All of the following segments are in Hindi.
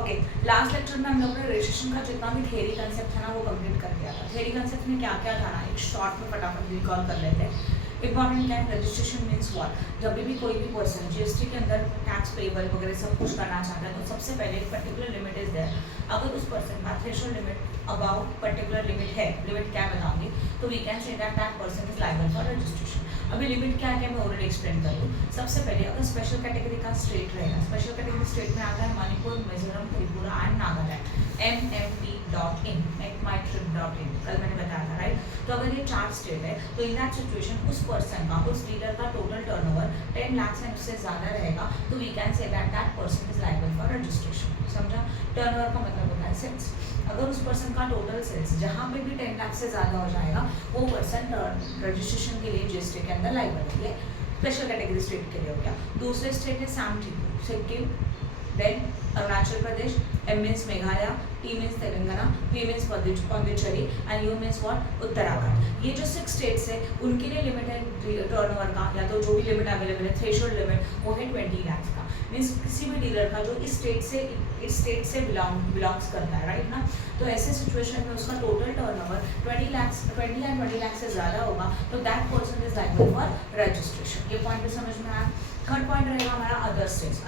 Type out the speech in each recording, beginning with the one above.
ओके, लास्ट लेक्चर में हम लोगों ने रजिस्ट्रेशन का जितना भी थ्योरी कंसेप्ट था ना वो कंप्लीट कर दिया था। थ्योरी कंसेप्ट में क्या क्या था ना, एक शॉर्ट में फटाफट रिकॉल कर लेते हैं। इंपॉर्टेंट क्या है, रजिस्ट्रेशन मीन्स व्हाट। जब भी कोई भी पर्सन जीएसटी के अंदर टैक्स पेबल वगैरह सब कुछ करना चाहता है तो सबसे पहले एक पर्टिकुलर लिमिट इज देयर। अगर उस पर्सन का threshold limit above particular limit है, लिमिट क्या बताऊंगी, तो we can say that that person is liable for registration. अभी लिमिट क्या है मैं ऑलरेडी एक्सप्लेन कर दूँ। सबसे पहले अगर स्पेशल कैटेगरी का स्टेट रहेगा, स्पेशल कैटेगरी स्टेट में आता है Manipur, Mizoram, Tripura and Nagaland. mmp.in mytrip.in कल मैंने बताया था, राइट। तो अगर ये 4 स्टेट है तो इन दैट सिचुएशन उस पर्सन का, उस डीलर का टोटल टर्नओवर 10 लाख से उससे ज़्यादा रहेगा तो we can say that that person is liable for registration. समझा? टर्नओवर का मतलब होता है सेल्स। अगर उस पर्सन का टोटल सेल्स जहाँ पे भी 10 लाख से ज़्यादा हो जाएगा वो पर्सन रजिस्ट्रेशन के लिए जीएसटी के अंदर लायबल है। स्पेशल कैटेगरी स्टेट के लिए हो गया। दूसरे स्टेट है Sikkim, then Arunachal Pradesh, M means Meghalaya, T means Telangana, P means Pondicherry and U means what, Uttarakhand. ये जो 6 स्टेट्स है उनके लिए लिमिट है टर्नओवर का, या तो जो भी लिमिट अवेलेबल है थ्रेशोल्ड लिमिट वो है 20 लाख का। मीन्स किसी भी डीलर का जो इस स्टेट से बिलोंग्स करता है, राइट ना। तो ऐसे सिचुएशन में उसका टोटल टर्नओवर 20 एंड 20 लाख से ज़्यादा होगा तो that person is liable for registration. ये पॉइंट भी समझ में आया। थर्ड पॉइंट रहेगा हमारा अदर स्टेट्स।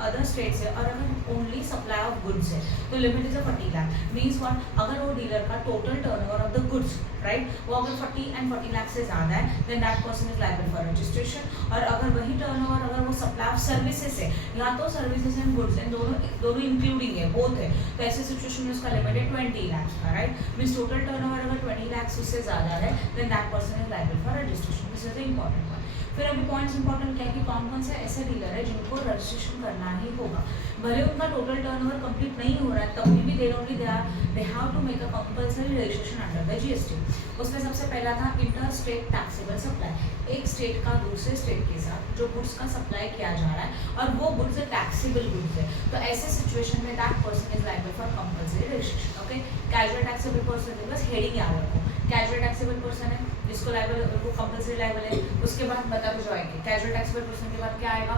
अदर स्टेट्स है और अगर ओनली सप्लाई ऑफ गुड्स है तो limit is 40 lakh. Means what, अगर वो डीलर का total turnover of the goods, right, वो अगर 40 लाख से ज़्यादा है then that person is liable for registration. और अगर वही टर्नओवर अगर वो सप्लाई ऑफ सर्विसेज है, या तो सर्विसेज एंड गुड्स एंड दोनों इंक्लूडिंग है, बोथ है, तो ऐसे सिचुएशन में उसका लिमिट है 20 लाख का, राइट। मीन्स टोटल टर्नओवर अगर 20 लाख उससे ज़्यादा है then that person is liable for registration. This is the important point. फिर अभी पॉइंट्स इंपॉर्टेंट क्या है कि कौन कौन से ऐसे डीलर है जिनको रजिस्ट्रेशन करना ही होगा। भले उनका टोटल टर्नओवर कंप्लीट नहीं हो रहा है तभी भी they have to make a compulsory registration under the GST. उसमें सबसे पहला था इंटर स्टेट टैक्सेबल सप्लाई। एक स्टेट का दूसरे स्टेट के साथ जो गुड्स का सप्लाई किया जा रहा है और वो गुड्स टैक्सेबल गुड्स है तो ऐसे सिचुएशन में that person is liable for compulsory registration. Okay, casual taxable person है, बस हेडिंग याद रखो। कैजुअल टैक्सेबल पर्सन है जिसको लायबल, वो कंपल्सरी लायबल है। उसके बाद बता तो जाएंगे कैजुअल टैक्सेबल पर्सन के बाद क्या आएगा,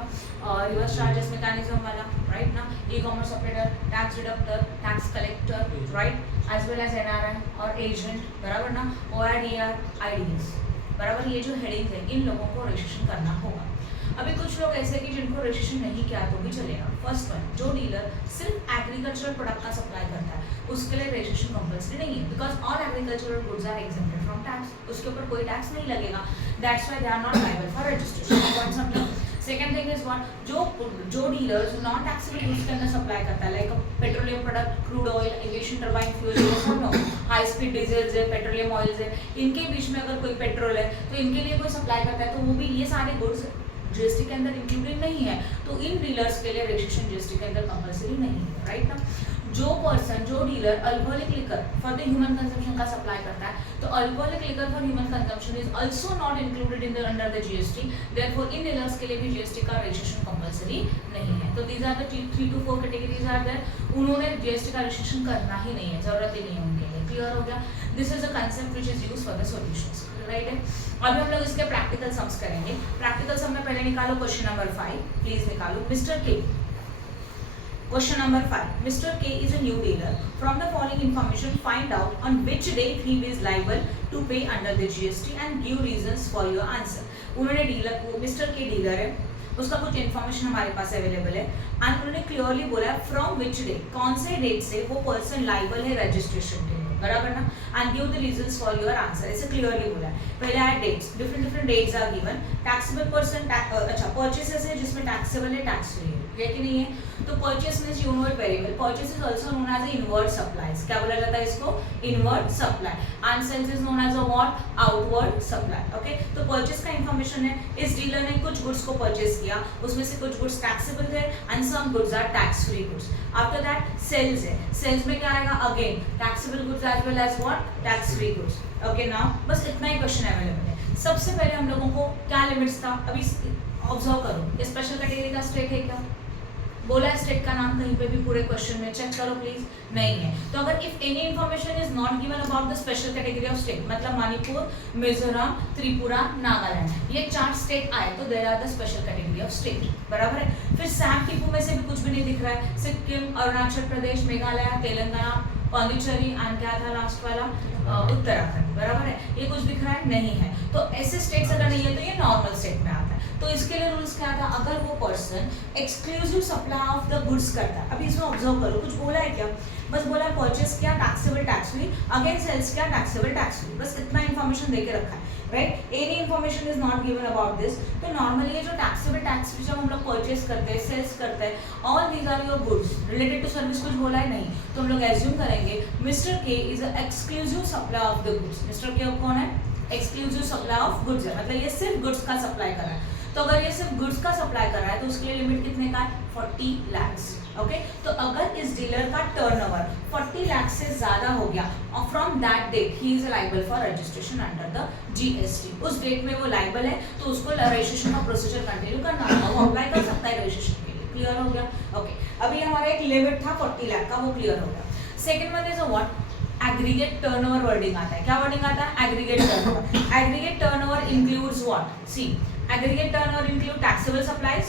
रिवर्स चार्जेस मैकेनिज्म वाला, राइट ना, e commerce operator, tax deductor, tax collector, right, as well as NRI और एजेंट, बराबर ना, ओआरडीआर, आईडीएस, बराबर। ये जो हेडिंग है इन लोगों को रजिस्ट्रेशन करना होगा। अभी कुछ लोग ऐसे कि जिनको रजिस्ट्रेशन नहीं किया तो भी चलेगा। फर्स्ट वन, जो डीलर सिर्फ एग्रीकल्चरल प्रोडक्ट का सप्लाई करता है उसके लिए रजिस्ट्रेशन कंपल्सरी नहीं है, because all agricultural goods are exempted from tax. उसके ऊपर कोई टैक्स नहीं लगेगा, that's why they are not liable for registration. Point समझो। सेकंड थिंग इज व्हाट, जो डीलर नॉन टैक्सेबल गुड्स के अंदर सप्लाई करता है, like petroleum product, crude oil, aviation turbine fuel, high speed diesels है, पेट्रोलियम ऑयल्स है, इनके बीच में अगर कोई पेट्रोल है तो इनके लिए कोई सप्लाई करता है तो वो भी ये सारे गुड्स जीएसटी के अंदर इंक्लूडेड नहीं है तो इन डीलर्स के लिए रजिस्ट्रेशन जीएसटी के अंदर कंपल्सरी नहीं है, राइट ना। जो dealer alcoholic liquor for the human consumption का सप्लाई करता है तो alcoholic liquor for human consumption is also not included in the under the GST, therefore in dealers के लिए भी जीएसटी का रजिस्ट्रेशन कंपल्सरी नहीं है। तो these are the 3 to 4 categories are there. उन्होंने जीएसटी का रजिस्ट्रेशन करना ही नहीं है, जरूरत ही नहीं है उनके लिए। क्लियर हो गया? This is a concept which is used for the solutions, right है। अभी हम लोग इसके प्रैक्टिकल सम्स करेंगे। प्रैक्टिकल सम में पहले निकालो क्वेश्चन नंबर 5, प्लीज निकालो। मिस्टर के, question number 5, Mr. K is a new dealer. From the following information find out on which date he is liable to pay under the GST and give reasons for your answer. उन्होंने डीलर, मिस्टर के डीलर है, उसका कुछ इन्फॉर्मेशन हमारे पास अवेलेबल है एंड उन्होंने क्लियरली बोला फ्रॉम विच डे, कौन से डेट से वो पर्सन लाइबल है रजिस्ट्रेशन के लिए, बराबर ना, and give the reasons for your answer. ऐसे क्लियरली बोला है। पहले आया dates, different dates are given. Taxable person, अच्छा परचेसेस है जिसमें टैक्सेबल है, टैक्स फ्री है कि नहीं है। तो purchase means you know it very well, purchase is also known as a inward supplies. क्या बोला जाता है इसको? Inward supply. And sales is known as a what? Outward supply. Okay, तो परचेस का इंफॉर्मेशन है, इस डीलर ने कुछ गुड्स को परचेस किया, उसमें से कुछ गुड्स टैक्सेबल थे and some goods are tax free goods. After that sales है, सेल्स में क्या आएगा? Again taxable goods as well as what? Tax free goods. Okay, now बस इतना ही क्वेश्चन अवेलेबल है। सबसे पहले हम लोगों को क्या लिमिट्स था अभी ऑब्जर्व करो, ये स्पेशल कैटेगरी का स्टेट है क्या? बोला है स्टेट का नाम कहीं पे भी पूरे क्वेश्चन में, चेक करो प्लीज, नहीं है। तो अगर if any information is not given about the special category of state, मतलब मणिपुर, मिजोरम, त्रिपुरा, नागालैंड, ये 4 स्टेट आए तो there are the special category of state, बराबर है। फिर सैम टीपू में से भी कुछ भी नहीं दिख रहा है, सिक्किम, अरुणाचल प्रदेश, मेघालय, तेलंगाना, पौंडीचेरी एंड क्या था लास्ट वाला, उत्तराखंड, बराबर है। ये कुछ दिख रहा है, नहीं है। तो ऐसे स्टेट्स अगर नहीं है तो ये नॉर्मल स्टेट में आता है। तो इसके लिए रूल्स क्या था, अगर वो person exclusive supply of the goods करता है, अभी इसमें ऑब्जर्व करो, कुछ बोला है क्या, बस बोला है परचेस किया taxable tax free, again sales किया टैक्सेबल टैक्स फ्री, बस इतना इन्फॉर्मेशन देके रखा है, right. Any information is not given about this. तो नॉर्मली ये जो टैक्सेबल टैक्स फ्री जब हम लोग परचेस करते हैं, सेल्स करते हैं, all these are your goods related to service, कुछ बोला है नहीं, तो हम लोग एज्यूम करेंगे mister K is a exclusive supply of the goods. Mister के कौन है, एक्सक्लूसिव सप्लाई ऑफ गुड्स है, मतलब ये सिर्फ गुड्स का सप्लाई कर रहा है। तो अगर ये सिर्फ गुड्स का सप्लाई कर रहा है तो उसके लिए लिमिट कितने का है, 40 लाख, ओके। तो अगर इस डीलर का टर्नओवर 40 लाख से ज्यादा हो गया और from that date he is liable for registration under the GST, उस डेट में वो लायबल है तो उसको रजिस्ट्रेशन का प्रोसीजर कंटिन्यू करना होगा, वो अप्लाई कर सकता है रजिस्ट्रेशन के लिए, क्लियर हो गया, ओके। अभी हमारा एक लिमिट था 40 लाख का, वो क्लियर हो गया। Second one is a what, aggregate turnover wording आता है, क्या वर्डिंग आता है, aggregate turnover. Aggregate turnover includes what, see aggregate turnover include taxable supplies,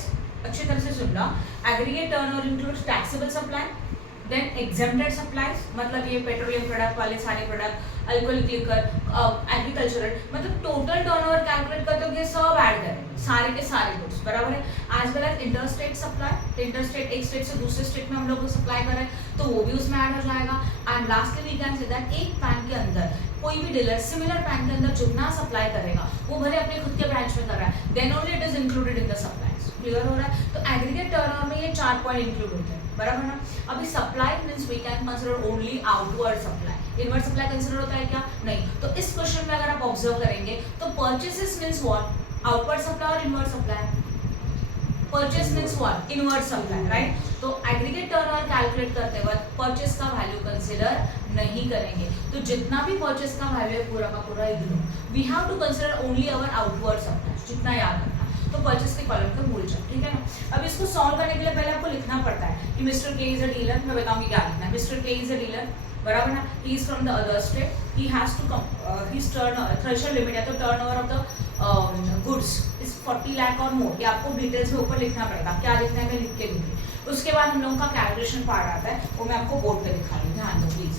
अच्छी तरह से सुनना, aggregate turnover includes taxable supply, then exempted supplies, मतलब ये पेट्रोलियम प्रोडक्ट वाले सारे प्रोडक्ट, अल्कोहलिक लिकर, एग्रीकल्चरल, मतलब टोटल टर्नओवर कैलकुलेट करते हो सब ऐड करें, सारे के सारे गुड्स, बराबर है। As well as interstate supply, interstate एक स्टेट से दूसरे स्टेट में हम लोग को सप्लाई करें तो वो भी उसमें ऐड हो जाएगा। And lastly we can say that एक पैन के अंदर कोई भी डीलर सिमिलर पैन के अंदर जितना सप्लाई करेगा वो भले अपने खुद के ब्रांच में कर रहा है, then only it is included in the supplies, clear हो रहा है। तो एग्रीगेट टर्नओवर में ये 4 पॉइंट इंक्लूड होते हैं, बराबर ना। अभी supply means we can consider only outward supply, inward supply consider होता है क्या, नहीं। तो इस क्वेश्चन में अगर आप ऑब्जर्व करेंगे तो purchases means what, outward supply और inward supply, purchase means what, inward supply, right. तो एग्रीगेट टर्नओवर कैलकुलेट करते वक्त परचेस का वैल्यू कंसीडर नहीं करेंगे, तो जितना भी परचेस का वैल्यू है पूरा का पूरा ignore, we have to consider only our outward supply, जितना याद रखना। तो परचेस के कॉलम को भूल जाओ, ठीक है ना। अब इसको सॉल्व करने के लिए पहले आपको लिखना पड़ता है कि mister K is a dealer, मैं बताऊंगी क्या लिखना है। Mister K is a dealer, बराबर ना, he is from the other state, he has to his threshold limit है तो turnover of the goods is 40 lakh और मोर, ये आपको डिटेल्स में ऊपर लिखना पड़ेगा, क्या लिखना है मैं लिख के दूंगी। उसके बाद हम लोगों का कैलकुलेशन पार्ट आता है, वो मैं आपको बोर्ड पे दिखा रही हूँ, ध्यान दो प्लीज।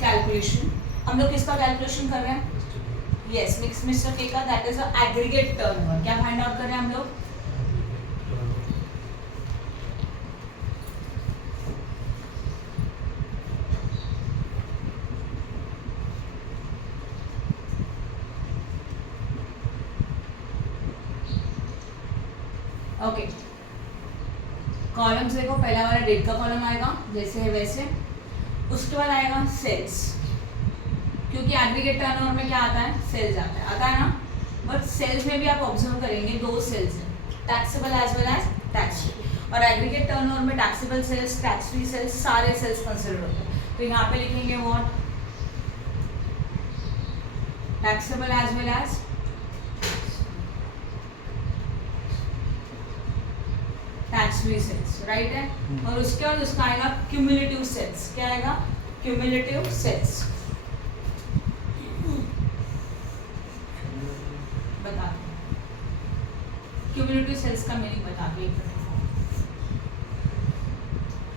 कैलकुलेशन, हम लोग किसका कैलकुलेशन कर रहे हैं, यस मिस्टर के का, that is a aggregate turnover. क्या फाइंड आउट कर रहे हैं हम लोग, ओके। कॉलम्स देखो, पहला वाला डेट का कॉलम आएगा जैसे है वैसे, उसके बाद आएगा सेल्स, क्योंकि एग्रीगेट टर्नओवर में क्या आता है, सेल्स आता है ना। बट सेल्स में भी आप ऑब्जर्व करेंगे 2 सेल्स हैं, taxable as well as tax free, और एग्रीगेट टर्नओवर में taxable sales, tax free sales, सारे सेल्स कंसिडर होते हैं। तो यहाँ पे लिखेंगे what, taxable as well as tax free sales, right है। और उसके बाद उसका आएगा क्यूमुलेटिव सेल्स, क्या आएगा, क्यूमुलेटिव सेल्स, बता क्यूमुलेटिव सेल्स का मीनिंग बता के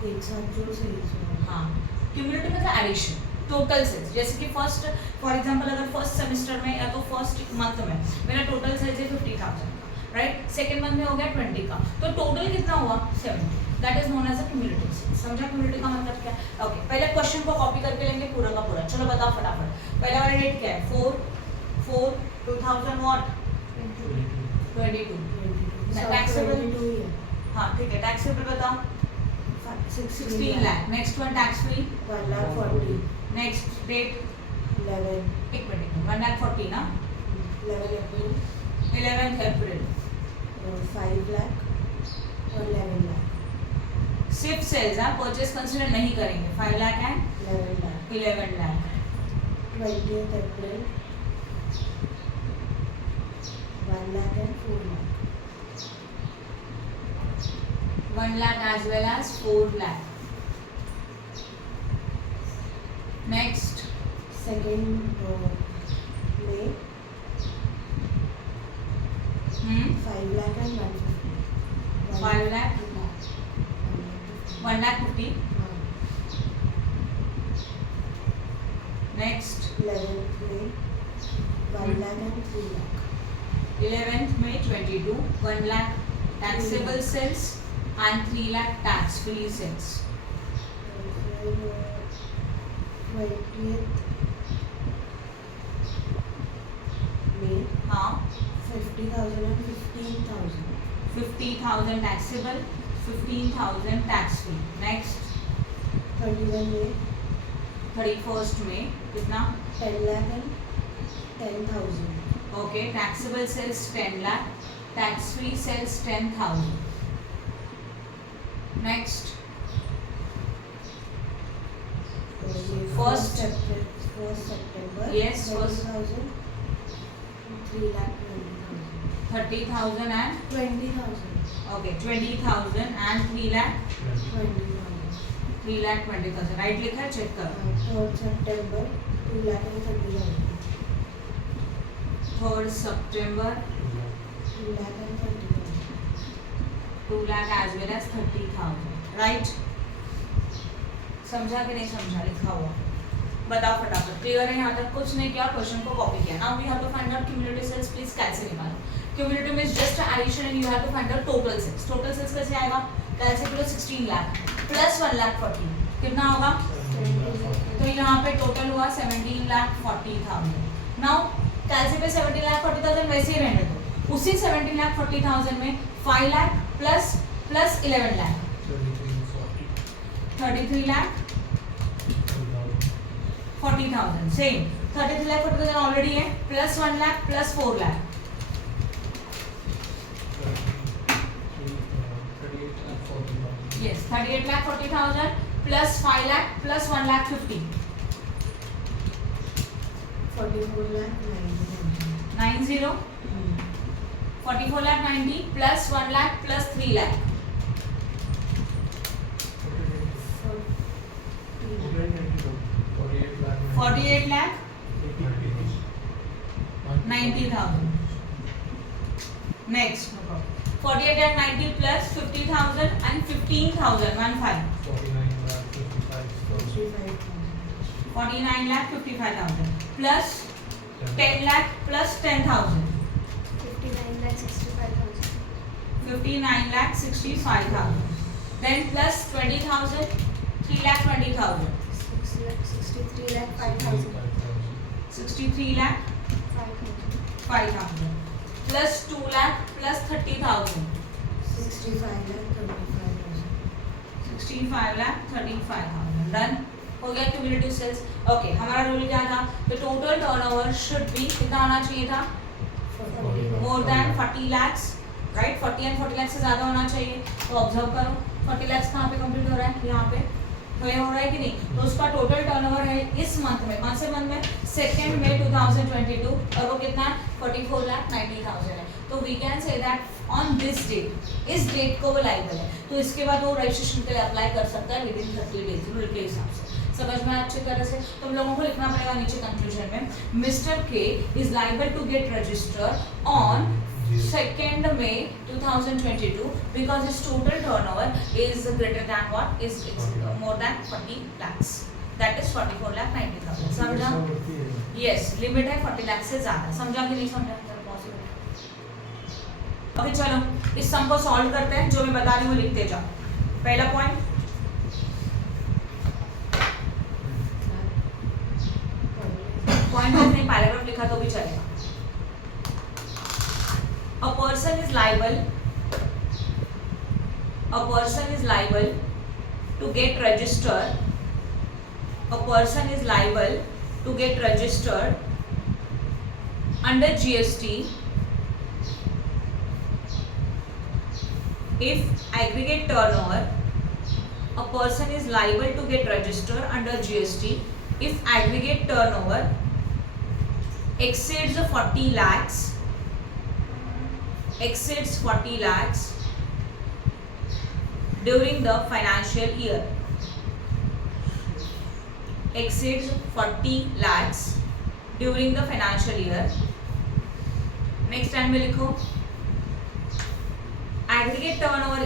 एक साथ जो सेल्स, हाँ क्यूमुलेटिव मतलब एडिशन, टोटल सेल्स, जैसे कि फर्स्ट फॉर एग्जांपल अगर फर्स्ट सेमेस्टर में या तो फर्स्ट मंथ में मेरा टोटल सेल्स है 50,000 का, राइट, सेकंड मंथ में हो गया 20 का, तो टोटल कितना हुआ 70, that is known as a cumulative sales. समझा क्यूमुलेटिव का मतलब क्या है, ओके। पहले क्वेश्चन को कॉपी करके लेंगे पूरा का पूरा, चलो बताओ फटाफट। पहला वाला डेट क्या है, 4/4/2000 व्हाट 22, टैक्सेबल, हाँ ठीक है, टैक्सेबल बताओ 16 lakh, next one tax free 1,40,000, next date 11, एक मिनट 1,40,000 ना, 11th अप्रैल 5 लाख और 11 लाख, सिर्फ सेल्स है, परचेस कंसीडर नहीं करेंगे, 5 lakh and 11 lakh, 11 lakh. 20th April 1 lakh and 4 lakh. 1 lakh as well as 4 lakh. Next. Second May 5 lakh and 150. 5 lakh. 1 lakh 50. Next. 11th May 1 lakh and 3 lakh. 11th May 22. 1 lakh taxable sales and 3 lakh tax free sales. 20th May हाँ 50,000 and 15,000. 50,000 taxable, 15,000 tax free. Next. 31 May 31st May कितना? 10 lakh and 10,000. Okay, taxable sales 10 lakh, tax free sales 10,000. Next. First September. Yes, first. 20,000. 3 lakh 20,000. 30,000 and 20,000. okay 20,000 and 3 lakh 20,000. 3 lakh 20,000. Right लिखा है, चेक करो. 3rd September 2 lakh and 30,000. 3rd September 2 lakh and 30,000. 2 lakh as well as 30,000. Right. समझा कि नहीं समझा? लिखा हुआ बताओ फटाफट. क्लियर है यहाँ तक? कुछ नहीं किया, क्वेश्चन को कॉपी किया. Now we have to find out cumulative sales. Please कैसे निकालो? Cumulative means just addition and you have to find out total sales. Total sales कैसे आएगा? कैसे करो 16 लाख प्लस 1 लाख 40 कितना होगा? तो यहाँ पे टोटल हुआ 17 लाख 40,000. नाउ कैसे पे 17 लाख 40,000 वैसे ही रहने दो. उसी 17 लाख 40,000 में 5 lakh plus 11 lakh 33 lakh 40,000. Same 33 lakh 40,000 already है, plus 1 lakh plus 4 lakh. Yes, 38 lakh 40,000 plus 5 lakh plus 1 lakh 50. 44 lakh 90,000. 90. 44 lakh 90 plus 1 lakh plus 3 lakh. 48 lakh 90,000. Next. 48 lakh 90 plus 50,000 and 15,000. 15. 49 lakh 55,000 plus 10 lakh plus 10,000. 59 lakh 65,000. 59 lakh 65,000. Then plus 20,000, 3 lakh 20,000. 63 lakh 5,000. 63 lakh 5,000. Plus 2 lakh plus 30,000. 65 lakh 35,000. 65 lakh 35,000. Done. हो गया क्यूमुलेटिव सेल्स. ओके, हमारा रूल क्या था? The total turnover should be कितना होना चाहिए था? More than 40 lakhs, right? 40 and 40 lakh से ज्यादा होना चाहिए. तो ऑब्जर्व करो 40 lakhs कहाँ पे कंप्लीट हो रहा है? यहाँ पे. तो ये हो रहा है कि नहीं? तो उसका टोटल टर्नओवर है इस मंथ में. कौन से मंथ में? 2nd May 2022. और वो कितना है? 44,90,000 है. तो we can say that on this date, इस डेट को वो लाइबल है. तो इसके बाद वो रजिस्ट्रेशन के लिए अप्लाई कर सकता है विद इन 30 डेज रूल के हिसाब से. समझ में अच्छी तरह से? तुम लोगों को लिखना पड़ेगा नीचे कंक्लूजन में, mister K is liable to get registered on 2nd May 2022 because his total turnover is greater than what? Is more than 40 lakhs. That is 44 lakh 90,000. समझा? Yes, लिमिट है 40 लाख से ज्यादा. समझा कि नहीं समझा? पॉसिबल. अभी चलो इस सम को सॉल्व करते हैं. जो मैं बता रही हूँ वो लिखते जाओ. पहला पॉइंट, पॉइंट नहीं पैराग्राफ लिखा तो भी चलेगा. A person is liable to get registered. A person is liable to get registered under GST if aggregate turnover. A person is liable to get registered under GST if aggregate turnover exceeds the 40 lakhs exceeds 40 lakhs during the financial year. Exceeds 40 lakhs during the financial year. Next time में लिखो aggregate turnover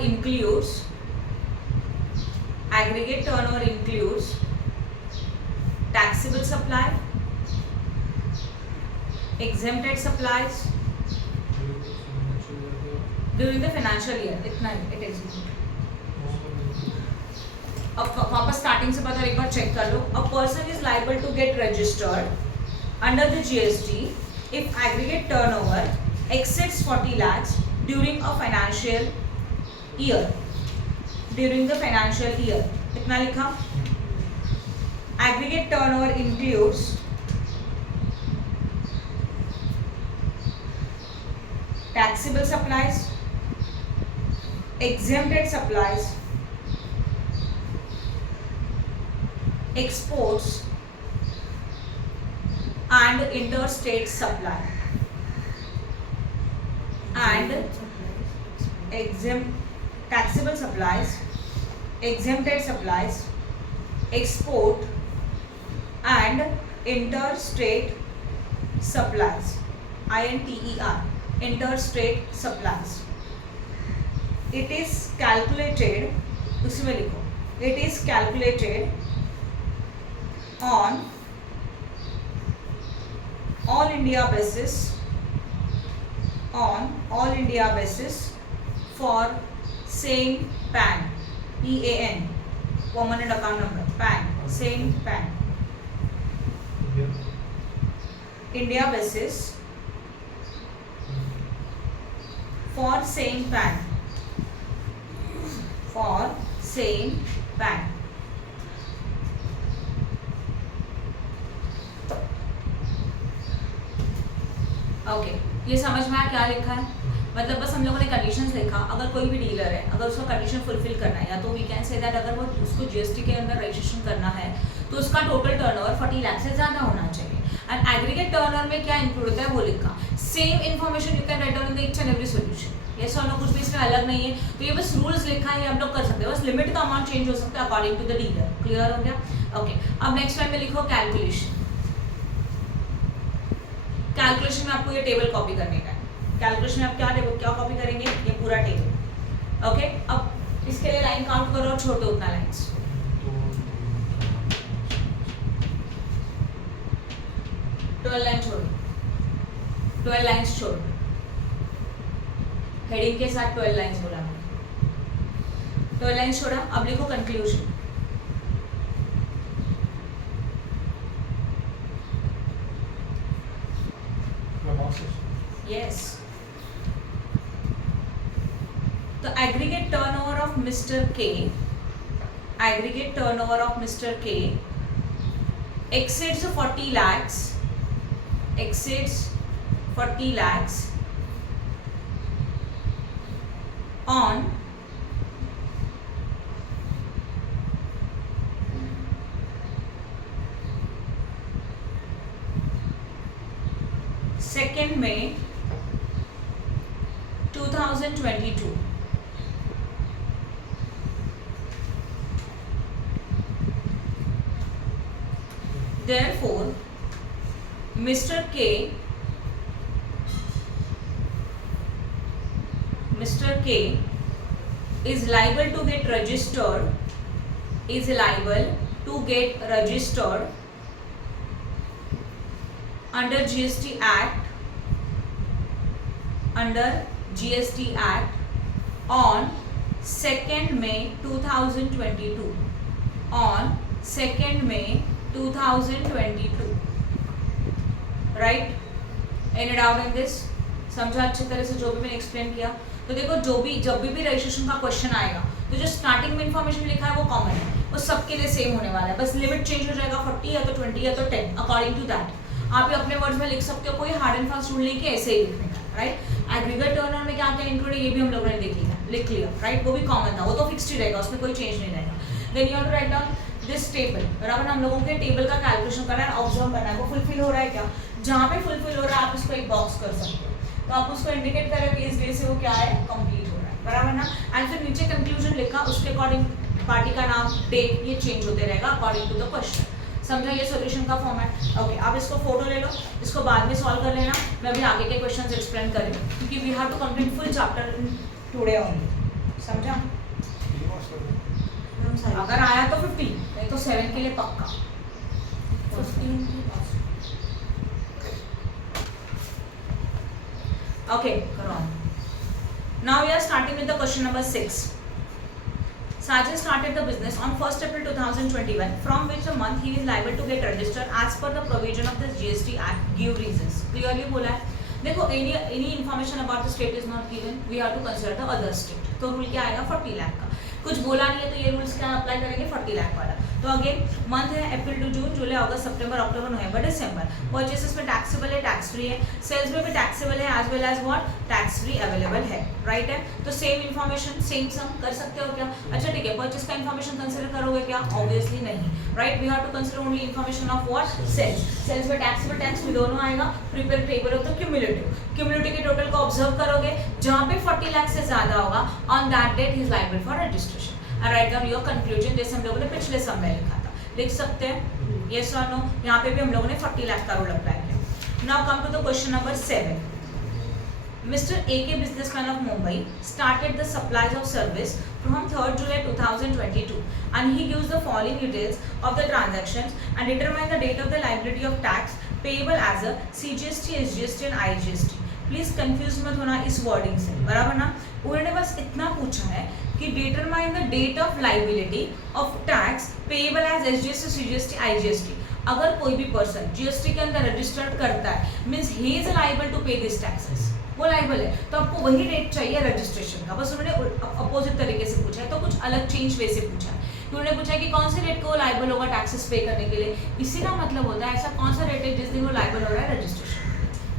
includes taxable supply, exempted supplies during the financial year. इतना it is. अब वापस स्टार्टिंग से पता एक बार चेक कर लो. A person is liable to get registered under the GST if aggregate turnover exceeds 40 lakhs during a financial year. During the financial year. कितना लिखा? Aggregate turnover includes taxable supplies, exempted supplies, exports and interstate supply, and taxable supplies, exempted supplies, export and interstate supplies, INTER, interstate supplies. It is calculated, उसी में लिखो, it is calculated on all India basis, for same PAN, PAN, permanent account number, PAN, same PAN, India basis for same PAN, okay ये समझ में आया क्या लिखा है? मतलब बस हम लोगों ने कंडीशंस लिखा. अगर कोई भी डीलर है, अगर उसका कंडीशन फुलफिल करना है, या तो वी कैन से दैट अगर वो उसको जीएसटी के अंदर रजिस्ट्रेशन करना है तो उसका टोटल टर्नओवर 40 लाख से ज़्यादा होना चाहिए. एंड एग्रीगेट टर्नओवर में क्या इंक्लूड होता है वो लिखा. Same information you can write down in the each and every solution. ये सॉल्व कुछ भी इसमें अलग नहीं है. तो ये बस रूल्स लिखा है, ये हम लोग कर सकते हैं. बस लिमिट का अमाउंट चेंज हो सकता है according to the dealer. Clear हो गया? ओके अब नेक्स्ट टाइम में लिखो कैलकुलेशन. कैलकुलेशन में आपको ये टेबल कॉपी करने का है. कैलकुलेशन में आप क्या कॉपी करेंगे? ये पूरा टेबल. ओके अब इसके लिए लाइन काउंट करो और छोड़ दो उतना लाइंस. 12 लाइन छोड़ो, 12 लाइंस छोड़ो. हेडिंग के साथ 12 लाइंस बोला. 12 लाइंस छोड़ा. अब लिखो conclusion. Yes. The aggregate turnover of Mr. K exceeds 40 lakhs on second May 2022. Therefore, Mr. K is liable to get registered under GST Act on 2nd May 2022. On 2nd May 2022. Right? Any doubt in this? समझा अच्छी तरह से जो भी मैंने एक्सप्लेन किया? तो देखो जब भी रजिस्ट्रेशन का क्वेश्चन आएगा तो जो स्टार्टिंग में इन्फॉर्मेशन लिखा है वो कॉमन है, वो सबके लिए सेम होने वाला है. बस लिमिट चेंज हो जाएगा 40 या तो 20 या तो 10 अकॉर्डिंग टू दैट. आप ये अपने वर्ड्स में लिख सकते हो. कोई हार्ड एंड फास्ट रूल नहीं कि ऐसे ही लिखने का. राइट? एग्रीगेट टर्नओवर में क्या क्या इंक्लूड है ये भी हम लोगों ने लिख लिया. राइट? वो भी कॉमन था, वो तो फिक्स्ड ही रहेगा, उसमें कोई चेंज नहीं रहेगा. Then you have to write down this table. बराबर हम लोगों के टेबल का कैलकुलेशन करना है, ऑब्जर्व करना है वो फुलफिल हो रहा है क्या. जहाँ पे फुलफिल हो रहा है आप इसको एक बॉक्स कर सकते हो. तो आप उसको इंडिकेट करें कि इस डे से वो क्या है, कंप्लीट हो रहा है, बराबर ना। एंड फिर नीचे कंक्लूजन लिखा, उसके अकॉर्डिंग पार्टी का नाम, डेट, ये चेंज होते रहेगा अकॉर्डिंग टू द क्वेश्चन। समझा ये सॉल्यूशन का फॉर्मेट। ओके, आप इसको फोटो ले लो, इसको बाद में सॉल्व कर लेना, मैं अभी आगे के क्वेश्चंस एक्सप्लेन कर रही हूँ क्योंकि we have to complete full chapter today only. समझा? अगर आया तो 50, नहीं तो 7 के लिए पक्का 15 की पास। ओके, करो on. Now we are starting with the question number 6. Sajid started the business on 1st April 2021, from which a month he is liable to get registered as per the provision of the GST Act. Give reasons. Clearly बोला है। देखो, any information about the state is not given. We have to consider the other state. तो रूल क्या आएगा, 40 लाख का। कुछ बोला नहीं है तो ये रूल्स क्या अप्लाई करेंगे, 40 लाख वाला। तो अगेन मंथ है April to June, July, August, September, October, November, December. Purchases में टैक्सेबल है, टैक्स फ्री है। सेल्स में भी टैक्सेबल है as well as what, tax free available है, राइट है। तो सेम इन्फॉर्मेशन सेम सम कर सकते हो क्या? अच्छा ठीक है, परचेस का इन्फॉर्मेशन कंसिडर करोगे क्या? ऑब्वियसली नहीं, right. We have to consider only information of what, sales. Sales में टैक्सेबल, टैक्स फ्री दोनों आएगा। Prepare table of the cumulative के टोटल को ऑब्जर्व करोगे, जहाँ पे 40 लाख से ज्यादा होगा on that date he is liable for registration. And right down your conclusion, जैसे हम लोगों ने पिछले सम में लिखा था, लिख सकते हैं यस और नो। यहाँ पे भी हम लोगों ने 40 लाख का रूल अप्लाई किया। Now come to the question number 7. Mr. A.K. businessman of Mumbai started the supplies of service from 3rd July 2022 and he gives the following details of the transactions and determine the date of the liability of tax payable as a CGST, SGST and IGST. Please confuse मत होना इस वर्डिंग से, बराबर ना। उन्होंने बस इतना पूछा है कि determine the date of liability of tax payable as SGST, CGST, IGST. अगर कोई भी पर्सन जीएसटी के अंदर रजिस्टर्ड करता है means he is liable to pay this taxes, वो लायबल है, तो आपको वही डेट चाहिए रजिस्ट्रेशन का। बस उन्होंने अपोजिट तरीके से पूछा है, तो कुछ अलग चेंज वे से पूछा है। उन्होंने पूछा है कि कौन से डेट को लायबल होगा टैक्सेस पे करने के लिए। इसी का मतलब होता है ऐसा कौन सा डेट है जिस दिन वो लायबल हो रहा है रजिस्ट्रेशन।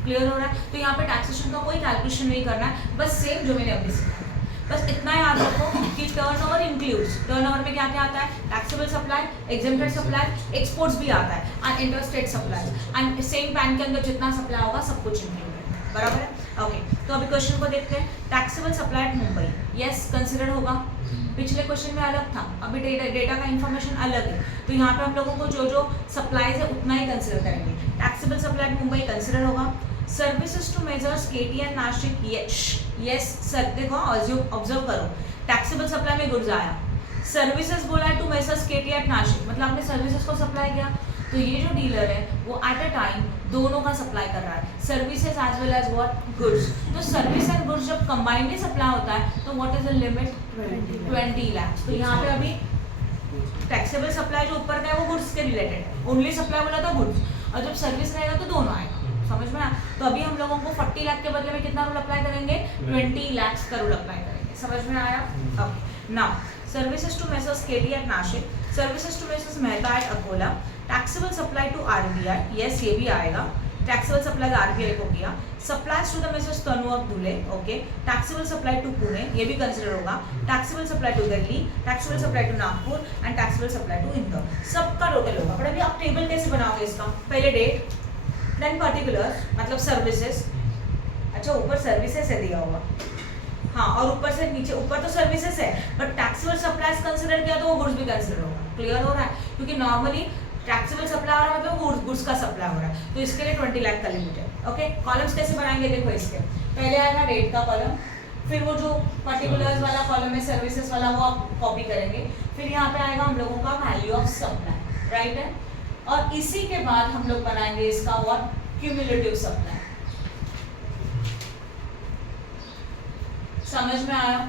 क्लियर हो रहा है? तो यहाँ पे टैक्सेशन का कोई कैलकुलेशन नहीं करना है, बस सेम जो मैंने अभी सीखा। बस इतना याद रखो कि टर्नओवर इंक्लूड्स, टर्नओवर में क्या क्या आता है, taxable supply, exempted supply, exports भी आता है and interstate supply and same pan के अंदर जितना सप्लाई होगा सब कुछ इंक्लूड है, बराबर है। ओके, तो अभी क्वेश्चन को देखते हैं। Taxable supply at Mumbai, yes consider होगा। पिछले क्वेश्चन में अलग था, अभी डेटा का इन्फॉर्मेशन अलग है, तो यहाँ पे हम लोगों को जो जो सप्लाईज है उतना ही कंसिडर करेंगे। Taxable supply at Mumbai consider होगा। Services to Messrs KT and Nashik, yes sir, देखो ऑब्जर्व करो, टैक्सेबल सप्लाई में गुड्स आया, सर्विसेज बोला है to Messrs KT and Nashik, मतलब आपने सर्विसेज को सप्लाई किया, तो ये जो डीलर है वो एट अ टाइम दोनों का सप्लाई कर रहा है, services as well as what, goods. तो सर्विस एंड गुड्स जब कंबाइंडली सप्लाई होता है तो what is the limit, 20 lakh. तो यहाँ पे अभी टैक्सेबल सप्लाई जो ऊपर का है वो गुड्स के रिलेटेड है, ओनली सप्लाई बोला था गुड्स, और जब सर्विस रहेगा तो दोनों आएगा, समझ में आया? तो अभी हम लोगों को 40 लाख के बदले में कितना रूल अप्लाई करेंगे, 20 लाख का रूल अप्लाई करेंगे, समझ में आया? अब now services to Messrs KT at Nashik, services to Messrs Mehta at Akola, taxable supply to RBI, yes ये भी आएगा, टैक्सेबल सप्लाई आरबीआई को किया, supplies to the Messrs Tanu of Dhule, okay, taxable supply to Pune, ये भी कंसिडर होगा, taxable supply to Delhi, taxable supply to Nagpur and taxable supply to Indore, सबका टोटल होगा। बट अभी आप टेबल कैसे बनाओगे इसका, पहले डेट, देन पर्टिकुलर मतलब सर्विसेज, अच्छा ऊपर सर्विसेज है दिया हुआ, हाँ, और ऊपर से नीचे, ऊपर तो सर्विसेज है बट टैक्सेबल सप्लाईज कंसिडर किया तो वो गुड्स भी कंसिडर होगा। क्लियर हो रहा है? क्योंकि नॉर्मली टैक्सेबल सप्लाई हो रहा है मतलब गुड्स का सप्लाई हो रहा है, तो इसके लिए 20 लाख का लिमिट है। ओके, कॉलम्स कैसे बनाएंगे, देखो इसके पहले आएगा डेट का कॉलम, फिर वो जो पर्टिकुलर्स वाला कॉलम है सर्विसेज वाला वो आप कॉपी करेंगे, फिर यहाँ पे आएगा हम लोगों का वैल्यू ऑफ सप्लाई, राइट है, और इसी के बाद हम लोग बनाएंगे इसका व्हाट, क्यूमुलेटिव सप्लाई। समझ में आया?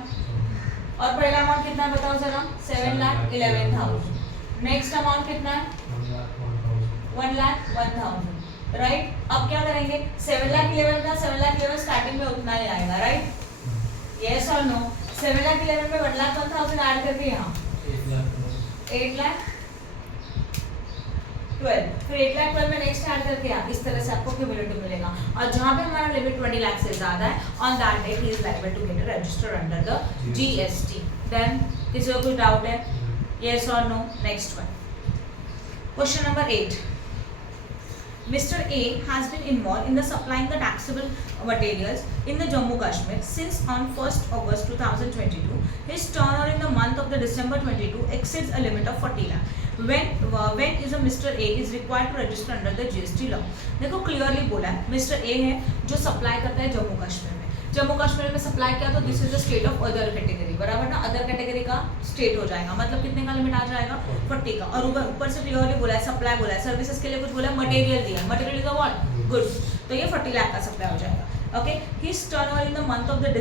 और पहला अमाउंट कितना है बताओ जरा, 7,11,000। नेक्स्ट अमाउंट कितना है, 1,01,000, राइट। अब क्या करेंगे, 7,11,000 का 7,11,000 स्टार्टिंग में उतना ही आएगा, राइट, यस और नो। 7,11,000 में 1,01,000 ऐड करके यहाँ 8,12,000, फिर 8,12,000 में नेक्स्ट ऐड करके यहाँ इस तरह से आपको क्यूमुलेटिव मिलेगा, और जहाँ पे हमारा लिमिट 20 लाख से ज्यादा है on that date he is liable to get registered under the GST. Then किसी को कोई डाउट है, यस और no? Next one, question number 8. Mr. A has been involved in the supplying the taxable materials in the Jammu Kashmir since on 1st August 2022. His turnover in the month of the December 22 exceeds a limit of 40 lakh. When is a Mr. A is required to register under the GST law? देखो क्लियरली बोला है Mr. A है जो सप्लाई करता है जम्मू कश्मीर में. जम्मू कश्मीर में सप्लाई किया तो this is the state of other category, बराबर ना. अदर कैटेगरी का स्टेट हो जाएगा, मतलब कितने का लिमिट आ जाएगा 40 का. और ऊपर से क्लियरली बोला है सप्लाई बोला है, सर्विसेज के लिए कुछ बोला है, मटेरियल दिया है, मटेरियल इज व्हाट गुड्स, तो ये 40 लाख का सप्लाई हो जाएगा. Okay, his turnover in the month of the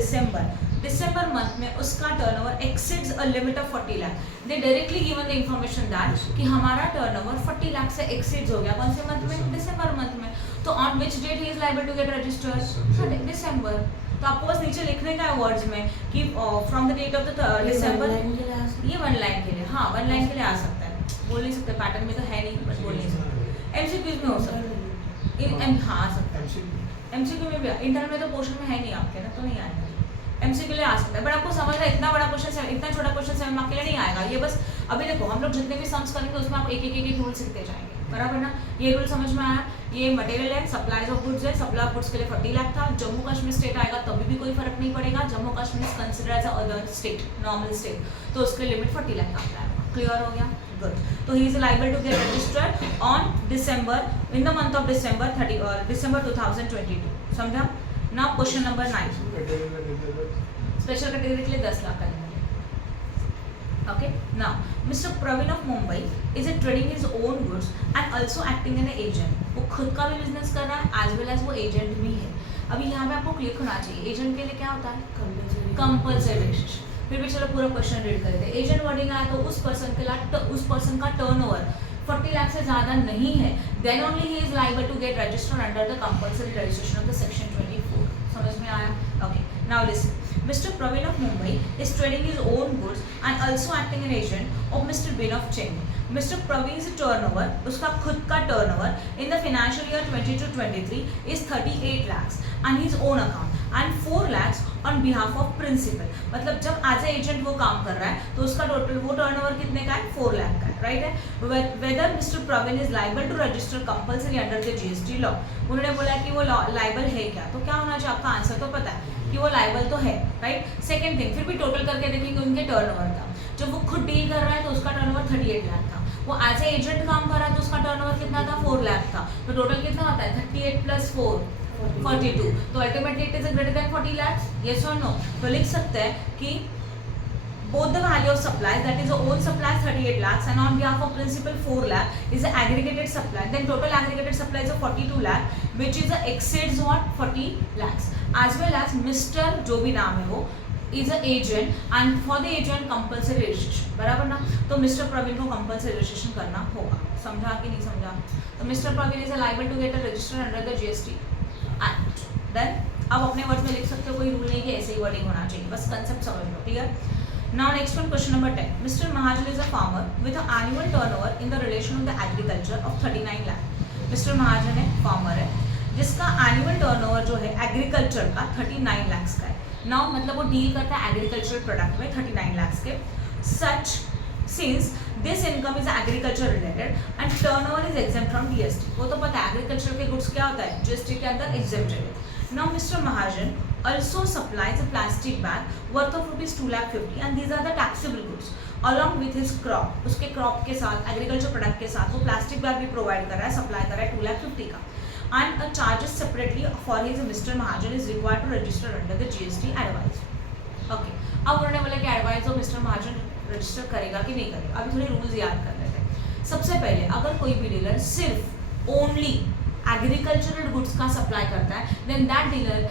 December month में उसका turnover exceeds a limit of 40 lakh. They directly given the information that कि हमारा टर्नओवर 40 लाख से एक्सीड्स हो गया. कौन से मंथ में? दिसंबर मंथ में. तो on which date he is liable to get registered? December. तो आपको बस नीचे लिखने का है वर्ड्स में कि from the date of the December. ये वन लाइन के लिए, हाँ वन लाइन के लिए आ सकता है, बोल नहीं सकते, पैटर्न में तो है नहीं, बस बोल नहीं सकते. एमसीक्यूज में हो सकता है, हाँ आ सकता है. एमसीक्यू में भी, इंटरनल में तो पोर्शन में है नहीं आपके ना, तो नहीं आएगा. एमसीक्यू लिए आ सकता है, बट आपको समझ रहा है इतना बड़ा क्वेश्चन, इतना छोटा क्वेश्चन 7 मार्क के लिए नहीं आएगा. ये बस अभी देखो हम लोग जितने भी सम्स करेंगे उसमें आप एक एक रूल सीखते जाएंगे, बराबर ना. ये रूल समझ में आया. ये मटेरियल है, सप्लाईज ऑफ गुड्स है, सप्लाई ऑफ गुड्स के लिए 40 लाख था. जम्मू कश्मीर स्टेट आएगा तभी भी कोई फर्क नहीं पड़ेगा. Jammu Kashmir is consider as other state, normal state, तो उसके लिमिट 40 लाख का अप्लाई होगा. क्लियर हो गया? गुड. तो he is liable to get registered on December, in the month of December 2022. समझा? Now question number 9. Special category के लिए 10 लाख का limit. Okay, now Mr. Praveen of Mumbai is trading his own goods and also acting as an agent. वो खुद का भी बिजनेस कर रहा है as well as वो एजेंट भी है. अभी यहाँ पे आपको क्लिक होना चाहिए एजेंट के लिए क्या होता है? Compulsory registration. फिर भी चलो पूरा क्वेश्चन रीड कर देते. एजेंट वर्डिंग आया तो उस पर्सन के लिए, उस पर्सन का टर्नओवर 40 लाख से ज़्यादा नहीं है, then only he is liable to get registered under the compulsory registration of the section 24. समझ में आया? Okay, now listen. Mr. Praveen of Mumbai is trading his own goods and also acting an agent of Mr. Bin of Chennai. Mr. Praveen's turnover, उसका खुद का turnover in the financial year 22-23 is 38 lakhs and his own account and 4 lakhs on behalf of principal. मतलब जब एज ए एजेंट वो काम कर रहा है तो उसका टोटल वो टर्नओवर कितने का है? 4 लाख का है, राइट है. Whether mister Praveen is liable to register compulsory under the GST law. उन्होंने बोला कि वो लाइबल है क्या, तो क्या होना चाहिए? आपका आंसर तो पता है कि वो लाइबल तो है, राइट. सेकंड थिंग, फिर भी टोटल करके देखेंगे उनके टर्नओवर का. जब वो खुद डील कर रहा है तो उसका टर्नओवर 38 लाख था. वो एज ए एजेंट काम कर रहा है तो उसका टर्नओवर कितना था? 4 लाख था. तो टोटल कितना होता है? 38 + 4 42. तो ultimately it is greater than 40 lakh. Yes और नो? तो लिख सकते हैं कि both the value of supplies, that is the own supplies 38 lakhs and on behalf of principal 4 lakh is the aggregated supply. Then total aggregated supply is of 42 lakh which is the exceeds what? 40 lakhs. As well as Mr. जो भी नाम है वो is a agent and for the agent compulsory registration. बराबर ना? तो Mr. प्रवीण को compulsory registration करना होगा. समझा कि नहीं समझा? तो Mr. Praveen is liable to get a register under the GST Act. Then अब अपने वर्ड में लिख सकते हो, कोई रूल नहीं कि ऐसे ही वर्डिंग होना चाहिए, बस कंसेप्ट समझ लो. Clear? Now next one, question number 10. Mr. Mahajan is a farmer with an annual turnover in the relation of the agriculture of 39 lakh. Mr. Mahajan है, farmer है, जिसका annual turnover जो है agriculture का 39 lakhs का है. Now मतलब वो डील करता है agricultural product में 39 lakhs के. Such since this income is agriculture related and turnover is exempt from GST. वो तो पता है agriculture के goods क्या होता है? GST के अंदर exempted है. Now Mr. Mahajan also supplies a plastic bag worth of rupees 2,50,000 and these are the taxable goods along with his crop. उसके crop के साथ agriculture product के साथ वो plastic bag भी provide कर रहा है, supply कर रहा है 2,50,000 का. And a charges separately for his Mr. Mahajan is required to register under the GST advice. Okay. अब उन्होंने बोला कि advice तो Mr. Mahajan register करेगा कि नहीं करेगा. अभी थोड़े rules याद कर लेते हैं. सबसे पहले अगर कोई भी डीलर सिर्फ only एग्रीकल्चरल गुड्स का सप्लाई करता है देन दैट डीलर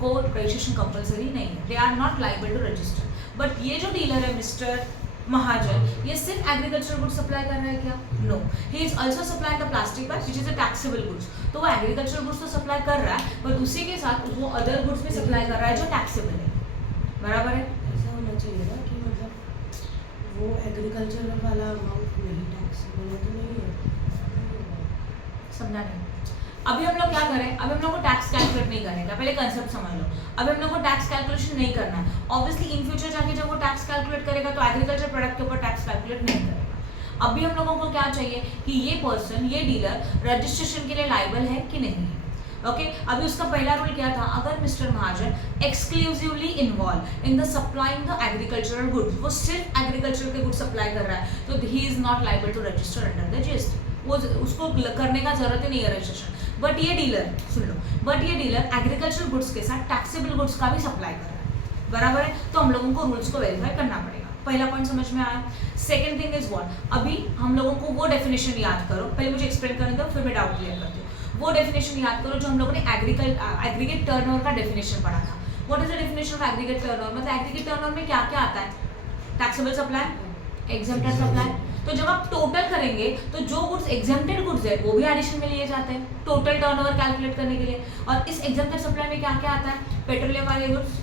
को रजिस्ट्रेशन कंपलसरी नहीं है. They are not liable to register. But ये जो डीलर है मिस्टर महाजन, ये सिर्फ एग्रीकल्चरल गुड्स सप्लाई कर रहा है क्या? No. He is also supply the plastic bag which is a taxable goods. तो वो एग्रीकल्चरल गुड्स तो सप्लाई कर रहा है बट उसी के साथ वो अदर गुड्स भी सप्लाई कर रहा है जो टैक्सेबल है. बराबर है? ऐसा होना चाहिए ना कि मतलब वो एग्रीकल्चरल वाला अमाउंट नहीं टैक्सेबल है तो नहीं है. समझा नहीं? अभी हम लोग क्या करें? अभी हम लोग को टैक्स कैलकुलेट नहीं करने का, पहले कंसेप्ट समझ लो. अभी हम लोग को टैक्स कैलकुलेशन नहीं करना है. ऑब्वियसली इन फ्यूचर जाके जब वो टैक्स कैलकुलेट करेगा तो एग्रीकल्चर प्रोडक्ट के ऊपर टैक्स कैलकुलेट नहीं करेगा. अभी हम लोगों को क्या चाहिए कि ये पर्सन, ये डीलर रजिस्ट्रेशन के लिए लाइबल है कि नहीं है। ओके अभी उसका पहला रूल क्या था, अगर mister Mahajan exclusively involve in the supplying the agricultural goods, वो सिर्फ एग्रीकल्चर के गुड्स सप्लाई कर रहा है तो he is not liable to register under the GST, वो उसको करने का जरूरत ही नहीं है रजिस्ट्रेशन। बट ये डीलर, सुन लो, बट ये डीलर एग्रीकल्चर गुड्स के साथ टैक्सेबल गुड्स का भी सप्लाई कर रहा है, बराबर है, तो हम लोगों को रूल्स को वेरीफाई करना पड़ेगा। पहला पॉइंट समझ में आया। सेकंड थिंग इज व्हाट, अभी हम लोगों को वो डेफिनेशन याद करो, पहले मुझे एक्सप्लेन करने दो फिर मैं डाउट क्लियर करती हूँ। वो डेफिनेशन याद करो जो हम लोगों ने एग्रीगेट टर्नओवर का डेफिनेशन पढ़ा था। What is the definition of aggregate turnover, मतलब एग्रीगेट टर्नओवर में क्या क्या आता है, टैक्सेबल सप्लाई, एग्जेम्प्टेड सप्लाई। तो जब आप टोटल करेंगे तो जो गुड्स एग्जेम्प्टेड गुड्स है वो भी एडिशन में लिए जाते हैं टोटल टर्नओवर कैलकुलेट करने के लिए। और इस एग्जेम्प्टेड सप्लाई में क्या क्या आता है, पेट्रोलियम वाले गुड्स,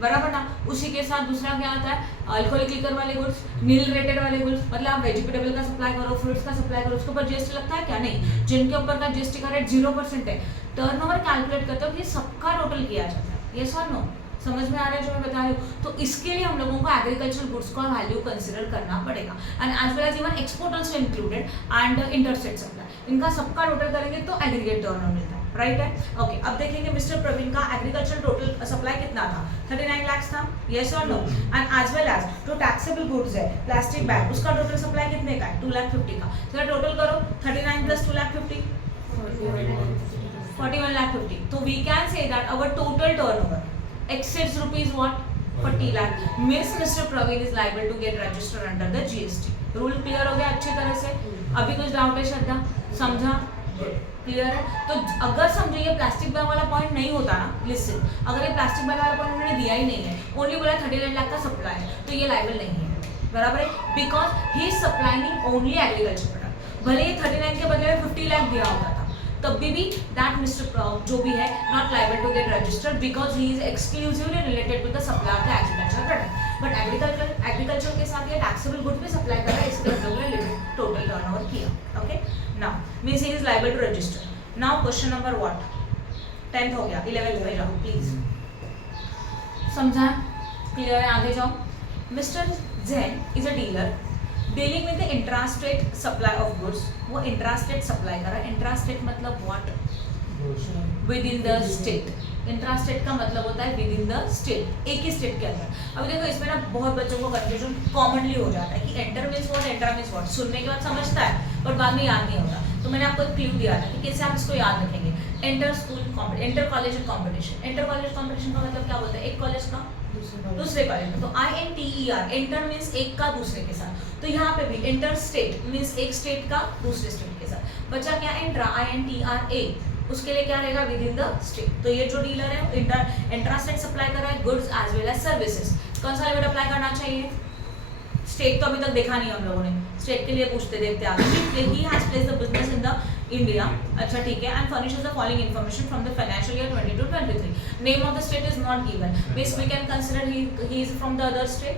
बराबर ना, उसी के साथ दूसरा क्या आता है, अल्कोहलिक लिकर वाले गुड्स, नील रेटेड वाले गुड्स, मतलब आप वेजिटेबल का सप्लाई करो, फ्रूट्स का सप्लाई करो, उसके ऊपर जीएसटी लगता है क्या, नहीं, जिनके ऊपर का जीएसटी का रेट 0% है, टर्नओवर कैलकुलेट करते हो कि सबका टोटल किया जाता है, यस और नो, समझ में आ रहा है जो मैं बता रही हूँ। तो इसके लिए हम लोगों को एग्रीकल्चर गुड्स का वैल्यू कंसिडर करना पड़ेगा and as well as even export also included and interstate supply, इनका सबका टोटल करेंगे तो एग्रीगेट टर्नओवर मिलता है, राइट है। ओके अब देखेंगे मिस्टर प्रवीण का एग्रीकल्चर टोटल सप्लाई कितना था, 39 लाख था, यस और no, and as well as जो टैक्सेबल गुड्स है प्लास्टिक बैग, उसका टोटल सप्लाई कितने का है, 2,50,000 का, जरा टोटल करो 39 प्लस 2,50,000 41 लाख 50, तो we can say that our total turnover exceeds rupees what 40 lakh, means Mr. Praveen is liable to get registered under the GST। Rule clear हो गया अच्छी तरह से, अभी कुछ डाउट है श्रद्धा, समझा, क्लियर है। तो अगर समझो ये प्लास्टिक बैग वाला पॉइंट नहीं होता ना, लिसन, अगर ये प्लास्टिक बैग वाला पॉइंट उन्होंने दिया ही नहीं है, ओनली बोला 39 लाख का सप्लाई है, तो ये लाइबल नहीं है, बराबर है, because he is supplying only agriculture product. भले ये 39 के बदले में 50 लाख दिया होता था तब भी दैट मिस्टर जो भी है not liable to get registered because he is exclusively related to the supply of the agriculture product. But agriculture के साथ ये टैक्सेबल गुड्स भी सप्लाई कर रहा है, इसलिए हम लोगों ने लिमिट टोटल टर्नओवर किया। Okay now means he is liable to register. Now question number what, 10th हो गया, 11th में जाओ प्लीज, समझा, क्लियर है, आगे जाओ। Mister Jain is a dealer dealing with the intrastate supply of goods, वो इंट्रास्टेट सप्लाई कर रहा है। इंट्रास्टेट मतलब what, with in the state, intrastate का मतलब होता है विद इन द स्टेट, एक ही स्टेट के अंदर। अभी देखो इसमें ना बहुत बच्चों को कंफ्यूजन कॉमनली हो जाता है कि enter means what, intra means what, सुनने के बाद समझता है पर बाद में याद नहीं होता। तो मैंने आपको एक क्लू दिया था कि कैसे आप इसको याद रखेंगे, enter school inter college competition, inter college competition का मतलब क्या बोलते हैं, एक कॉलेज का दूसरे कॉलेज में, तो INTER, एंटर मींस एक का दूसरे के साथ, तो यहाँ पे भी इंटर स्टेट मींस एक स्टेट का दूसरे स्टेट के साथ। बचा क्या, एंट्रा, INTRA, उसके लिए क्या रहेगा, विद इन द स्टेट। तो ये जो डीलर है इंट्रा स्टेट सप्लाई कर रहा है goods as well as services, कौन सा लिमिट अप्लाई करना चाहिए, स्टेट तो अभी तक देखा नहीं हम लोगों ने, स्टेट के लिए पूछते देखते आगे। He has placed the business in the India, अच्छा ठीक है, and furnishes the following information from the financial year 22-23, name of the state is not given, means we can consider he is from the other state,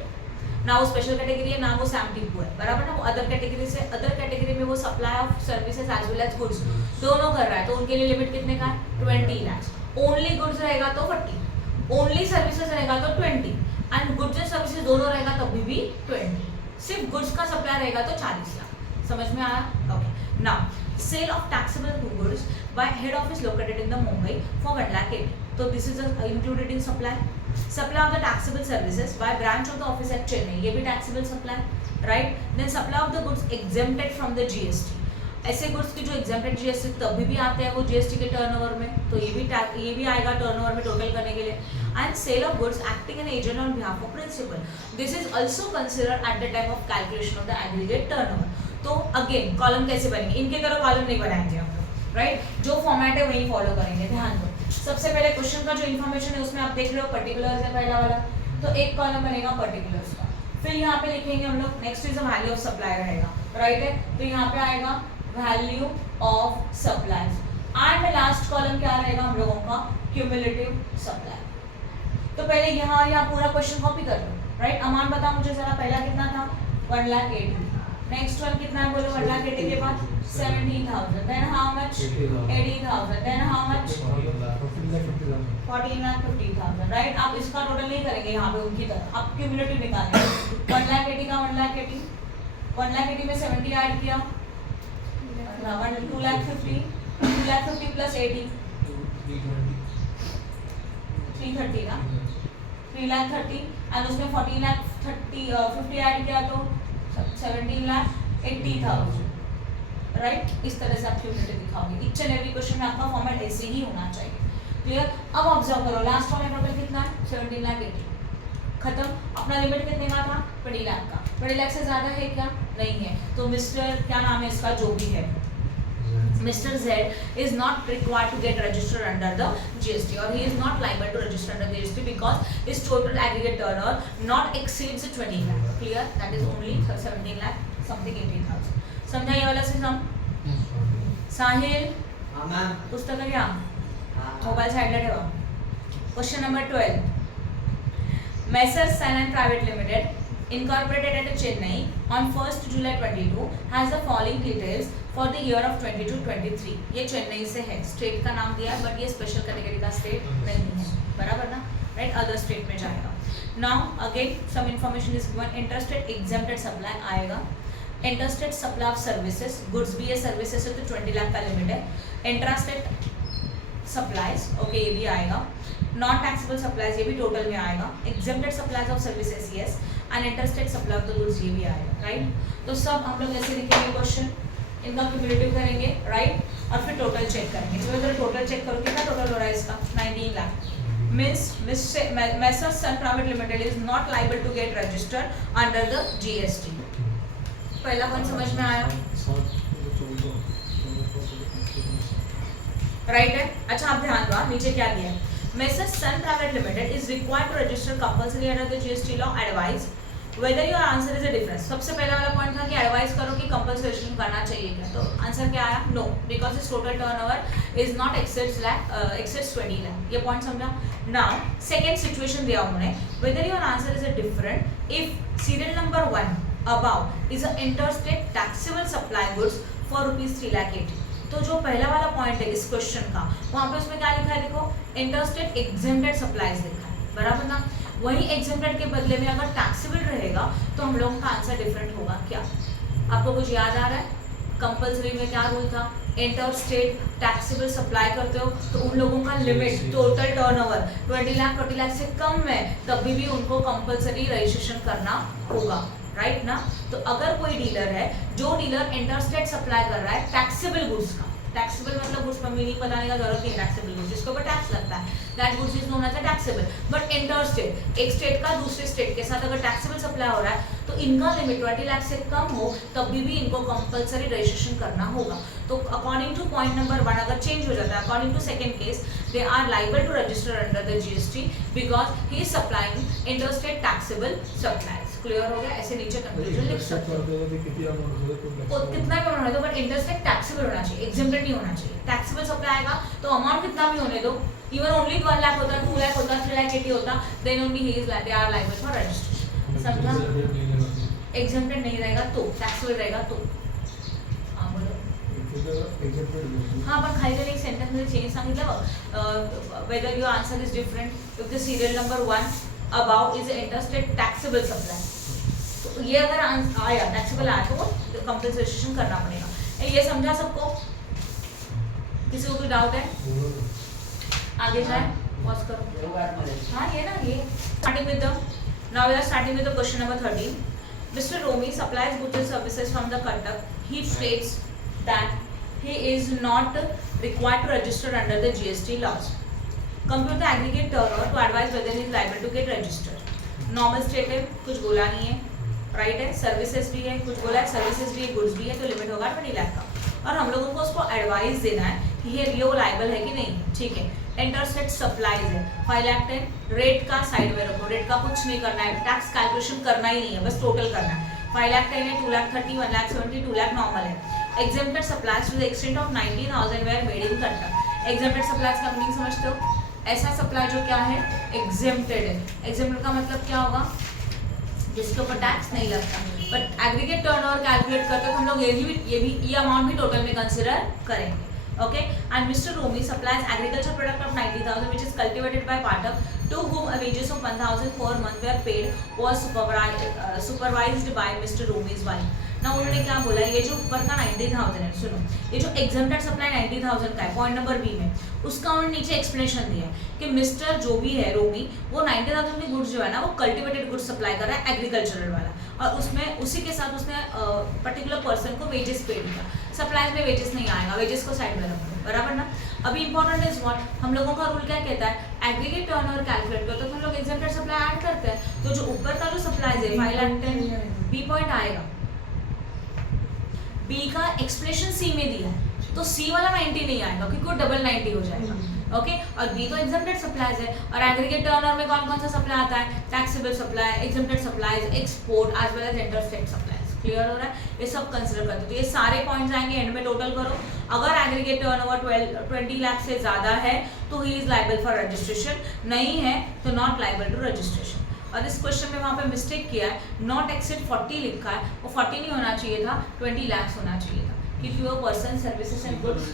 ना वो स्पेशल कैटेगरी है ना वो सैम टिपू है, बराबर ना, वो अदर कैटेगरी से, अदर कैटेगरी में वो supply of services as well as goods दोनों कर रहा है, तो उनके लिए लिमिट कितने का है, 20 लाख। ओनली गुड्स रहेगा तो 40, ओनली सर्विसेज रहेगा तो 20, एंड गुड्स एंड सर्विसेज दोनों रहेगा तब भी 20, सिर्फ गुड्स का सप्लाई रहेगा तो 40 लाख। समझ में आया, okay. Now sale of taxable goods by head office located in the Mumbai for 1,80,000, तो this is included in supply. Supply of the taxable services by branch of the office at Chennai, ये भी taxable supply, right. Then supply of the goods exempted from the GST, ऐसे गुड्स की जो एग्जेम्प्टेड जीएसटी तभी भी आते हैं वो जीएसटी के टर्नओवर में, तो ये भी आएगा टर्नओवर में टोटल करने के लिए। And sale of goods acting an agent on behalf of principal, this is also considered at the time of calculation of the aggregate turnover. तो अगेन कॉलम कैसे बनेंगे, इनके तरह कॉलम नहीं बनाएंगे हम लोग, राइट, जो फॉर्मेट है वही फॉलो करेंगे, ध्यान दो। सबसे पहले क्वेश्चन का जो इन्फॉर्मेशन है उसमें आप देख रहे हो पर्टिकुलर्स है पहला वाला, तो एक कॉलम बनेगा पर्टिकुलर्स का, फिर यहाँ पे लिखेंगे हम लोग next is the value of supply रहेगा, राइट है, तो यहाँ पे आएगा value of supply, and last column क्या रहेगा हम लोगों का, क्यूमुलेटिव सप्लाई। तो पहले यहाँ पूरा क्वेश्चन कॉपी कर लो, राइट। अमान बता मुझे जरा, पहला कितना था, 1,80,000, नेक्स्ट वन कितना है बोलो, 1,80,000 के बाद 17,000, then how much, 80,000, then how much, 14,50,000, right. आप इसका टोटल नहीं करेंगे यहाँ पे उनकी तरह, आप क्यूमुलेटिव निकालेंगे, 1,80,000 का 1,80,000, 1,80,000 में 70 ऐड किया, 2,50,000, 2,50,000 प्लस 80, 330 ना, 3,30,000 एंड उसमें 50 ऐड किया तो 17,80,000, राइट। इस तरह से आप क्यूमुलेटिव दिखाओगे। ईच एंड एवरी क्वेश्चन में आपका फॉर्मेट ऐसे ही होना चाहिए, क्लियर। अब ऑब्जर्व करो, लास्ट वाला टोटल कितना है, 17,80,000, खत्म। अपना लिमिट कितने का था, 20 लाख का। 20 लाख से ज्यादा है क्या, नहीं है। तो मिस्टर क्या नाम है इसका, जो भी है, Mr. Z is not required to get registered under the GST, or he is not liable to register under the GST because his total aggregate turnover not exceeds 20 lakh. Clear? That is only 17 lakh something 18,000. समझा ये वाला सिस्टम? साहिल, हाँ मैम। पुस्तक है क्या, मोबाइल साइड ले ठेवा। Question number 12, Messrs Sun and Private Limited incorporated at Chennai on 1st July 22 has the following details for the year of 22-23. ये चेन्नई से है, स्टेट का नाम दिया है बट ये स्पेशल कैटेगरी का स्टेट नहीं है, बराबर ना, राइट। अदर स्टेट में जाएगा। Now again some information is given. Interstate exempted supply आएगा, interstate supply of services, goods भी है, सर्विसेज से तो 20 लाख का लिमिट है। इंट्रास्टेट सप्लाईज, ओके, ये भी आएगा। नॉन टैक्सेबल सप्लाईज, ये भी टोटल में आएगा। Exempted supplies of services, yes, and interstate supply of the goods, ये भी आएगा, राइट। तो सब हम लोग ऐसे लिखेंगे क्वेश्चन, इनका क्यूमुलेटिव करेंगे, राइट, और फिर टोटल चेक करेंगे। तो अगर टोटल चेक करो कितना टोटल हो रहा है इसका, 19 lakh. Means Messrs Sun Private Limited is not liable to get registered under the GST. पहला पॉइंट समझ में आया, राइट है। अच्छा आप ध्यान दो, नीचे क्या दिया है, Messrs Sun Private Limited is required to register compulsory under the GST law. Advise whether your answer is a difference. सबसे पहला वाला पॉइंट था कि एडवाइस करो कि कंपल्सरी रजिस्ट्रेशन करना चाहिए क्या, तो आंसर क्या आया, no, because is total turnover is not exceeds 20 lakh. ये पॉइंट समझा। नाउ सेकंड सिचुएशन दिया उन्होंने, whether your answer is a different if serial number 1 above is a interstate taxable supply goods for ₹3,80,000। तो जो पहला वाला पॉइंट है इस क्वेश्चन का, वहाँ पे उसमें क्या लिखा है, देखो इंटरस्टेट एग्जेम्प्टेड सप्लाईज लिखा है, बराबर ना। वही एग्जेम्प्टेड के बदले में अगर टैक्सेबल रहेगा तो हम लोगों का आंसर डिफरेंट होगा क्या। आपको कुछ याद आ रहा है, कंपल्सरी में क्या रूल था, इंटरस्टेट टैक्सेबल सप्लाई करते हो तो उन लोगों का लिमिट टोटल टर्नओवर 20 लाख से कम है, तभी भी उनको कंपल्सरी रजिस्ट्रेशन करना होगा, राइट ना। तो अगर कोई डीलर है, जो डीलर इंटरस्टेट सप्लाई कर रहा है टैक्सेबल गुड्स का, टैक्सेबल मतलब गुड्स पर मीनिंग बताने का जरूरत नहीं है, टैक्सेबल गुड्स जिसके ऊपर टैक्स लगता है, that goods is known as a taxable. But interstate, एक स्टेट का दूसरे स्टेट के साथ अगर टैक्सेबल सप्लाई हो रहा है तो इनका लिमिट 20 लाख से कम हो, तभी भी इनको कंपल्सरी रजिस्ट्रेशन करना होगा। तो अकॉर्डिंग टू पॉइंट नंबर 1 अगर चेंज हो जाता है, according to second case they are liable to register under the GST because he is supplying interstate taxable supplies. Clear हो गया, ऐसे नीचे कंक्लूजन लिख सकते हो, कितना भी होने दो बट इंटरस्टेट टैक्सेबल होना चाहिए, एग्जेम्प्टेड नहीं होना चाहिए। टैक्सेबल सप्लाई आएगा तो अमाउंट कितना भी होने दो, इवन ओनली 1 लाख होता, 2 लाख होता, 3,80,000 होता, then only he is they are liable for registration. समझा? एग्जेम्प्टेड नहीं रहेगा तो, टैक्सेबल रहेगा तो। हाँ बोलो। हाँ पण खाली एक सेंटेंस मध्ये चेंज सांगितलं, whether your answer is different if the serial number 1 above is interstate taxable supply, तो ये अगर आया टैक्सेबल आया तो कंपनसेशन करना पड़ेगा। ये समझा सबको? किसी को कोई डाउट है? आगे जाए, पॉज करो। हाँ ये ना, ये starting with the, now we are starting with the question number 13। Mr. Romi supplies goods and services from the Cuttack. He states that he is not required to register under the GST laws. Compute the aggregate turnover to advise whether he is liable to get registered. Normal state है, कुछ बोला नहीं है, राइट है। सर्विसेज भी है, कुछ बोला है, सर्विसेज भी है, गुड्स भी है, तो लिमिट होगा 20 लाख का। और हम लोगों को उसको एडवाइस देना है कि ये लाइबल है कि नहीं, ठीक है। इंटरस्टेट सप्लाईज है 5,10,000, रेट का साइड में रखो, रेट का कुछ नहीं करना है, टैक्स कैलकुलेशन करना ही नहीं है, बस टोटल करना है। 5,10,000 है, 2,30,000, 1,70,000, 2 लाख नॉर्मल है। Exempted supplies to the extent of 19,000 were made in Katta. Exempted supplies का मीनिंग समझते हो? ऐसा सप्लाई जो क्या है, एग्जेम्प्टेड है। एग्जेम्प्टेड का मतलब क्या होगा, जिसके ऊपर टैक्स नहीं लगता। बट एग्रीगेट टर्नओवर कैलकुलेट करते हो तो हम लोग ये अमाउंट भी टोटल में कंसिडर करेंगे, okay. And Mr. Romi supplies agriculture product of 90,000 which is cultivated by Pathak, to whom a wages of 1,000 per month were paid, was supervised by Mr. Romi's wife. ना उन्होंने क्या बोला, ये जो ऊपर का 90,000 है, सुनो, ये जो एग्जम्प्टेड सप्लाई 90,000 का है पॉइंट नंबर बी में, उसका उन्होंने नीचे एक्सप्लेनेशन दिया है कि मिस्टर जो भी है रोगी, वो 90,000 के गुड्स जो है ना वो कल्टिवेटेड गुड्स सप्लाई कर रहा है एग्रीकल्चरल वाला, और उसमें उसी के साथ उसने पर्टिकुलर पर्सन को वेजेस पेड किया। सप्लाईज में वेजेस नहीं आएगा, वेजेस को साइड में रखो, बराबर ना। अभी इंपॉर्टेंट इज व्हाट, हम लोगों का रूल क्या कहता है, एग्रीगेट टर्नओवर कैलकुलेट करते तो हम लोग एग्जम्प्टेड सप्लाई ऐड करते हैं, तो जो ऊपर का जो सप्लाईज है 5,10,000 बी पॉइंट आएगा, बी का एक्सप्लेनेशन सी में दिया है तो सी वाला 90 नहीं आएगा क्योंकि वो डबल 90 हो जाएगा, ओके। और बी तो एग्जम्प्टेड सप्लाईज है, और एग्रीगेट टर्नओवर में कौन कौन सा सप्लाई आता है, taxable supply, exempted supplies, export as well as interstate supplies. Clear हो रहा है, ये सब कंसिडर करते हो, तो ये सारे पॉइंट्स आएंगे, एंड में टोटल करो। अगर एग्रीगेट टर्नओवर 20 लाख से ज्यादा है तो he is liable for registration, नहीं है तो नॉट लायबल टू रजिस्ट्रेशन। और इस क्वेश्चन में वहाँ पे मिस्टेक किया है, नॉट एक्सीड 40 लिखा है, वो 40 नहीं होना चाहिए था, 20 लाख होना चाहिए था, क्योंकि वो पर्सन सर्विसेज एंड गुड्स,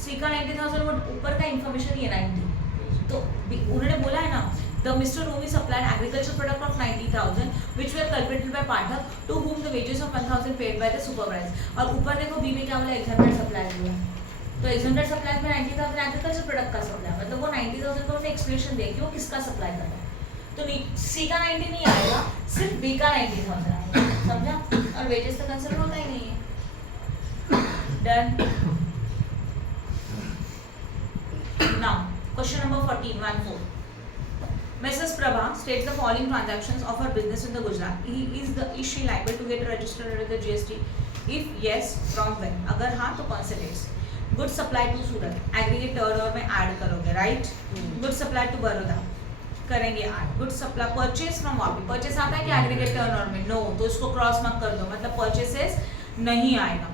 सी का 90,000 वो ऊपर का इन्फॉर्मेशन ही है 90, तो उन्होंने बोला है ना, the mister Romi supplied agriculture product of 90,000 which were cultivated by Pathak to whom the wages of 1,000 paid by the supervisor। और ऊपर देखो बी में क्या बोला, एग्जम्प्टेड सप्लाईज हुआ, तो एग्जम्प्टेड सप्लाईज में 90,000 एग्रीकल्चर प्रोडक्ट का सप्लाई, मतलब वो 90,000 का उन्होंने एक्सप्लेनेशन दिया कि वो किसका सप्लाई कर रहा है, तो सी का 90 नहीं आएगा, सिर्फ बी का 90,000 आएगा, समझा। और वेजेस का कंसिडर होता ही नहीं है। Done. Now question number 14 Mrs. Prabha states the following transactions of her business in the Gujarat. Is she liable to get registered under the GST? If yes, from when? अगर हाँ तो कौन से dates? Goods supplied to Surat, aggregate turnover में add करोगे, right? Goods supplied to Baroda करेंगे add. Goods supply purchase from Vapi, purchase आता है कि aggregate turnover में? No, तो इसको cross mark कर दो, मतलब purchases नहीं आएगा.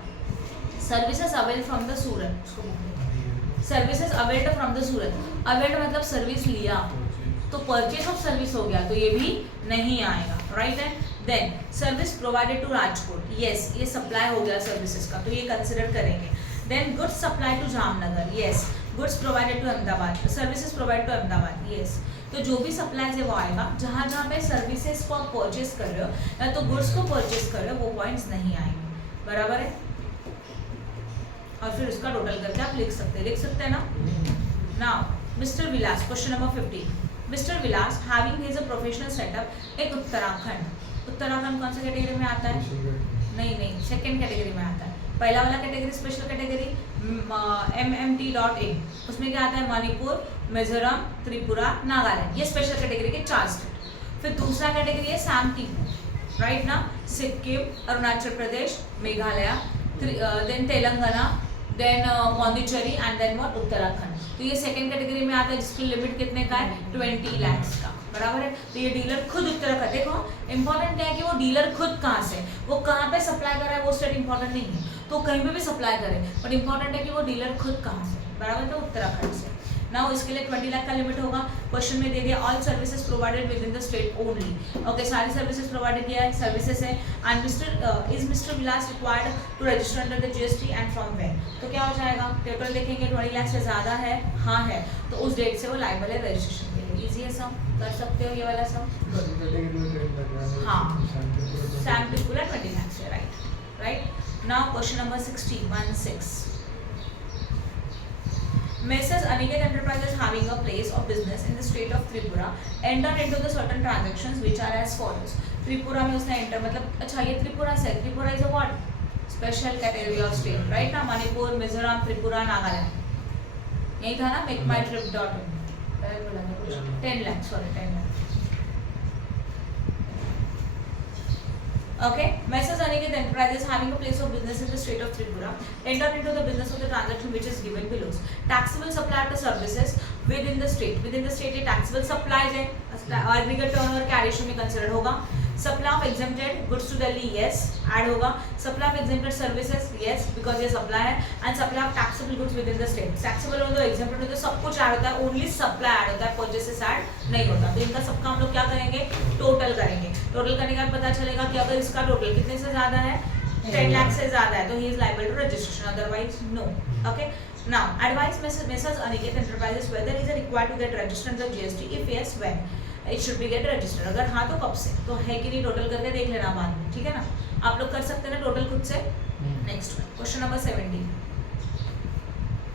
Services availed from the Surat, services availed from the Surat, availed मतलब सर्विस लिया, तो परचेज ऑफ सर्विस हो गया, तो ये भी नहीं आएगा, राइट है। Then service provided to Rajkot, yes ये सप्लाई हो गया सर्विसेज का, तो ये कंसिडर करेंगे। Then goods supply to Jamnagar, yes goods provided to Ahmedabad, services provide to Ahmedabad, yes. तो जो भी सप्लाईज है वो आएगा, जहाँ जहाँ पे सर्विसेज को आप परचेज कर रहे हो या तो गुड्स को परचेज कर रहे हो वो पॉइंट्स नहीं आएंगे, बराबर है। और फिर उसका टोटल करके आप लिख सकते हैं ना। Now mister Vilas, question number 15, mister Vilas having his a professional setup in Uttarakhand, Uttarakhand कौन सा कैटेगरी में आता है? नहीं सेकंड कैटेगरी में आता है। पहला वाला कैटेगरी स्पेशल कैटेगरी MMT.A, उसमें क्या आता है? मणिपुर, मिजोरम, त्रिपुरा, नागालैंड, ये स्पेशल कैटेगरी के 4 स्टेट। फिर दूसरा कैटेगरी है सैम टीपू, राइट ना, Sikkim, Arunachal Pradesh, Meghalaya, then Telangana, then Pondicherry and then what Uttarakhand. तो ये सेकंड कैटेगरी में आता है जिसकी लिमिट कितने का है? 20 लाख का, बराबर है। तो ये डीलर खुद उत्तराखंड, देखो इंपॉर्टेंट क्या है कि वो डीलर खुद कहाँ से, वो कहाँ पे सप्लाई कर रहा है वो स्टेट इंपॉर्टेंट नहीं है, तो कहीं पे भी सप्लाई करे, बट इंपॉर्टेंट है कि वो डीलर खुद कहाँ से, बराबर, तो उत्तराखंड से। नाउ इसके लिए 20 लाख का लिमिट होगा। क्वेश्चन में दे दिया all services provided within the state only, okay सारी सर्विसेज प्रोवाइडेड किया है, सर्विसेज है। And mister Vilas required to register under the GST and from when, तो क्या हो जाएगा? टोटल देखेंगे 20 लाख से ज़्यादा है, हाँ है, तो उस डेट से वो लायबल है रजिस्ट्रेशन के लिए। ईजी है सम, कर सकते हो ये वाला सम। हाँ सैम टिपुला 20 लाख से, right. Now question number 16 Messrs. Aniket Enterprises having a place of business in the state of Tripura entered into the certain transactions which are as follows. Tripura में उसने एंटर, मतलब अच्छा ये त्रिपुरा से, Tripura is a what? Special category of state, right ना। मणिपुर, मिजोरम, त्रिपुरा, नागालैंड, यही था ना। Make my trip dot in 10 lakh, sorry 10 lakh, okay. Messrs. Aniket Enterprises having a place of business in the state of Tripura entered into the business of the transaction which is given below. Taxable supply to services within the state ये taxable supplies है, aggregate turnover के addition में consider होगा। Supply of exempted goods to Delhi, yes, add होगा। Supply of exempted services, yes, because ये supply है। And supply of taxable goods within the state, taxable हो तो exempted हो तो सब कुछ add होता है, only supply add होता है, purchases add नहीं होता। तो इनका सबका हम लोग क्या करेंगे? टोटल करेंगे। टोटल करने के बाद पता चलेगा कि अगर इसका टोटल कितने से ज़्यादा है? 10 लाख से ज़्यादा है, तो he is liable to registration, otherwise no, okay. Now advise Messrs. Aniket Enterprises whether is required to get registered under GST, if yes when. It should be get registered. अगर हाँ तो कब से, तो है कि नहीं टोटल करके देख लेना बाद में, ठीक है ना। आप लोग कर सकते हैं ना टोटल खुद से। Next question number 17।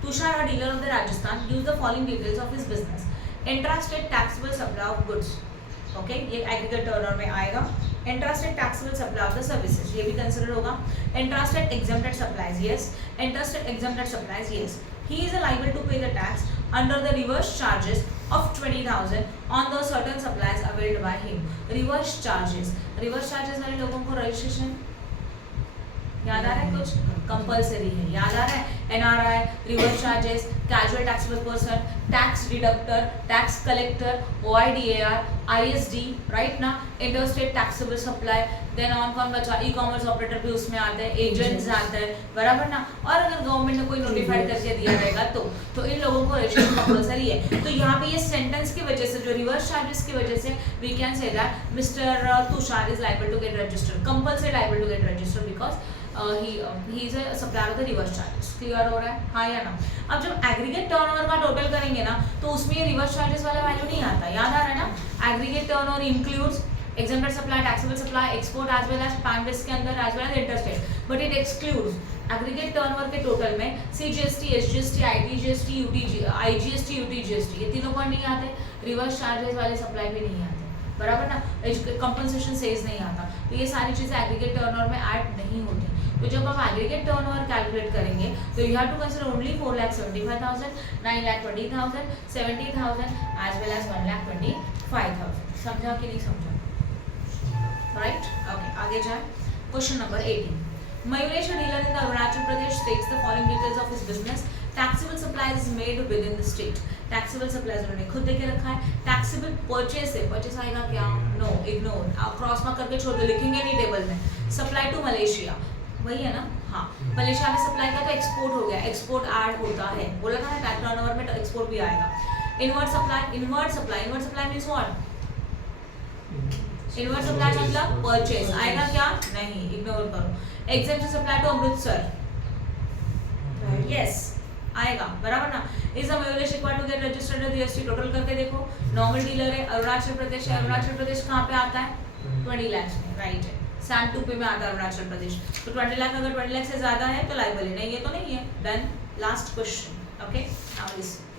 Tushar, a dealer of the Rajasthan, used the following details of his business. Intrastate taxable supply of goods. Okay, ये एग्रीगेट टर्नओवर में आएगा। Intrastate taxable supply of the services, ये भी कंसिडर होगा। Intrastate exempted supplies, yes. Intrastate exempted supplies, yes. He is liable to pay the tax under the reverse charges of 20,000 on the certain supplies availed by him. Reverse charges वाले लोगों को रजिस्ट्रेशन याद आ रहा है? कुछ कंपलसरी है, याद आ रहा है? NRI, reverse charges, casual taxable person, tax deductor, tax collector, OIDAR, ISD, right ना, interstate taxable supply, then on कौन बचा, ई कॉमर्स ऑपरेटर भी उसमें आते हैं, एजेंट्स आते हैं, बराबर ना। और अगर गवर्नमेंट ने कोई नोटिफाइड करके दिया रहेगा तो इन लोगों को रजिस्ट्रेशन कंपलसरी है। तो यहाँ पे ये सेंटेंस की वजह से, जो रिवर्स चार्जेस की वजह से, we can say that mister Tushar is liable to get registered, compulsory liable to get registered because he is a supplier of the reverse charges। क्लियर हो रहा है, हाँ या ना। अब जब एग्रीगेट टर्नओवर का टोटल करेंगे ना, तो उसमें ये रिवर्स चार्जेस वाला वैल्यू नहीं आता, याद आ रहा है ना। Aggregate turnover includes exempted supply, taxable supply, export as well as pan risk के अंदर as well as interstate, but it excludes aggregate turnover के टोटल में CGST, SGST, ITGST, IGST, UTGST, ये तीनों पॉइंट नहीं आते। रिवर्स चार्जेस वाले सप्लाई भी नहीं आते, बराबर ना। कंपनसेशन सेज नहीं आता, तो ये सारी चीजें एग्रीगेट टर्नओवर में ऐड नहीं होती। तो जब आप एग्रीगेट टर्नओवर कैलकुलेट करेंगे तो you have to consider only 4,75,000, 9,20,000, 70,000 as well as 1,25,000। समझा कि नहीं समझा? राइट, ओके, आगे जाए। Question number 18। Mayuresh, a dealer in the Arunachal Pradesh, states the following details of his business. Taxable supplies made within the state. Taxable supplies उन्होंने खुद देके रखा है। टैक्सेबल परचेस है, परचेस आएगा क्या? नो, इग्नोर, आप क्रॉस मार्क करके छोड़ दो, लिखेंगे नहीं टेबल में। सप्लाई टू मलेशिया, वही है ना, हाँ। मलेशिया में सप्लाई का तो एक्सपोर्ट हो गया, एक्सपोर्ट ऐड होता है, बोला था ना, टर्नओवर में एक्सपोर्ट भी आएगा। Invert supply means what? Invert supply मतलब परचेस, आएगा क्या? नहीं, इग्नोर करो। Exempt supply to Amritsar, yes आएगा, बराबर ना। Is Mayuresh required to get registered GST, total करके देखो। नॉर्मल डीलर है, अरुणाचल प्रदेश है। अरुणाचल प्रदेश कहाँ पे आता है? 20 लाख में, राइट है। सैम 2P में आता है अरुणाचल प्रदेश। तो 20 लाख, अगर 20 लाख से ज्यादा है तो लाइबल है, नहीं है तो नहीं है। Done, last question, okay. Now listen.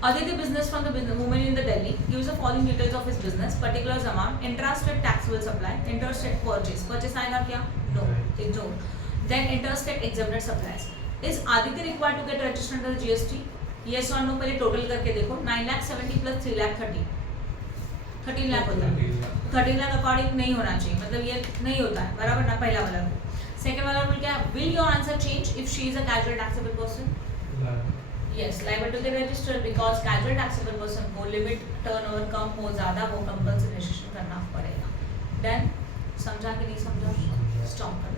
Aditya, business from the woman in the Delhi, gives the following details of his business: particulars amount, interstate taxable supply, interstate purchase, purchase आएगा क्या? No, ignore. Then interstate exempted supplies. Is Aditya required to get registered under the GST? Yes or no? पहले टोटल करके देखो। 9,70,000 plus 3,30,000, 13 लाख होता है। 13 लाख अकॉर्डिंग नहीं होना चाहिए, मतलब ये नहीं होता है, बराबर ना। पहला वाला रूल। सेकंड वाला रूल क्या है? Will your answer change if she is a casual taxable person? Yes, liable to get registered because casual taxable person को लिमिट टर्नओवर कम हो ज़्यादा वो कंपल्सरी रजिस्ट्रेशन करना पड़ेगा। देन समझा कि नहीं समझा? स्टॉप कर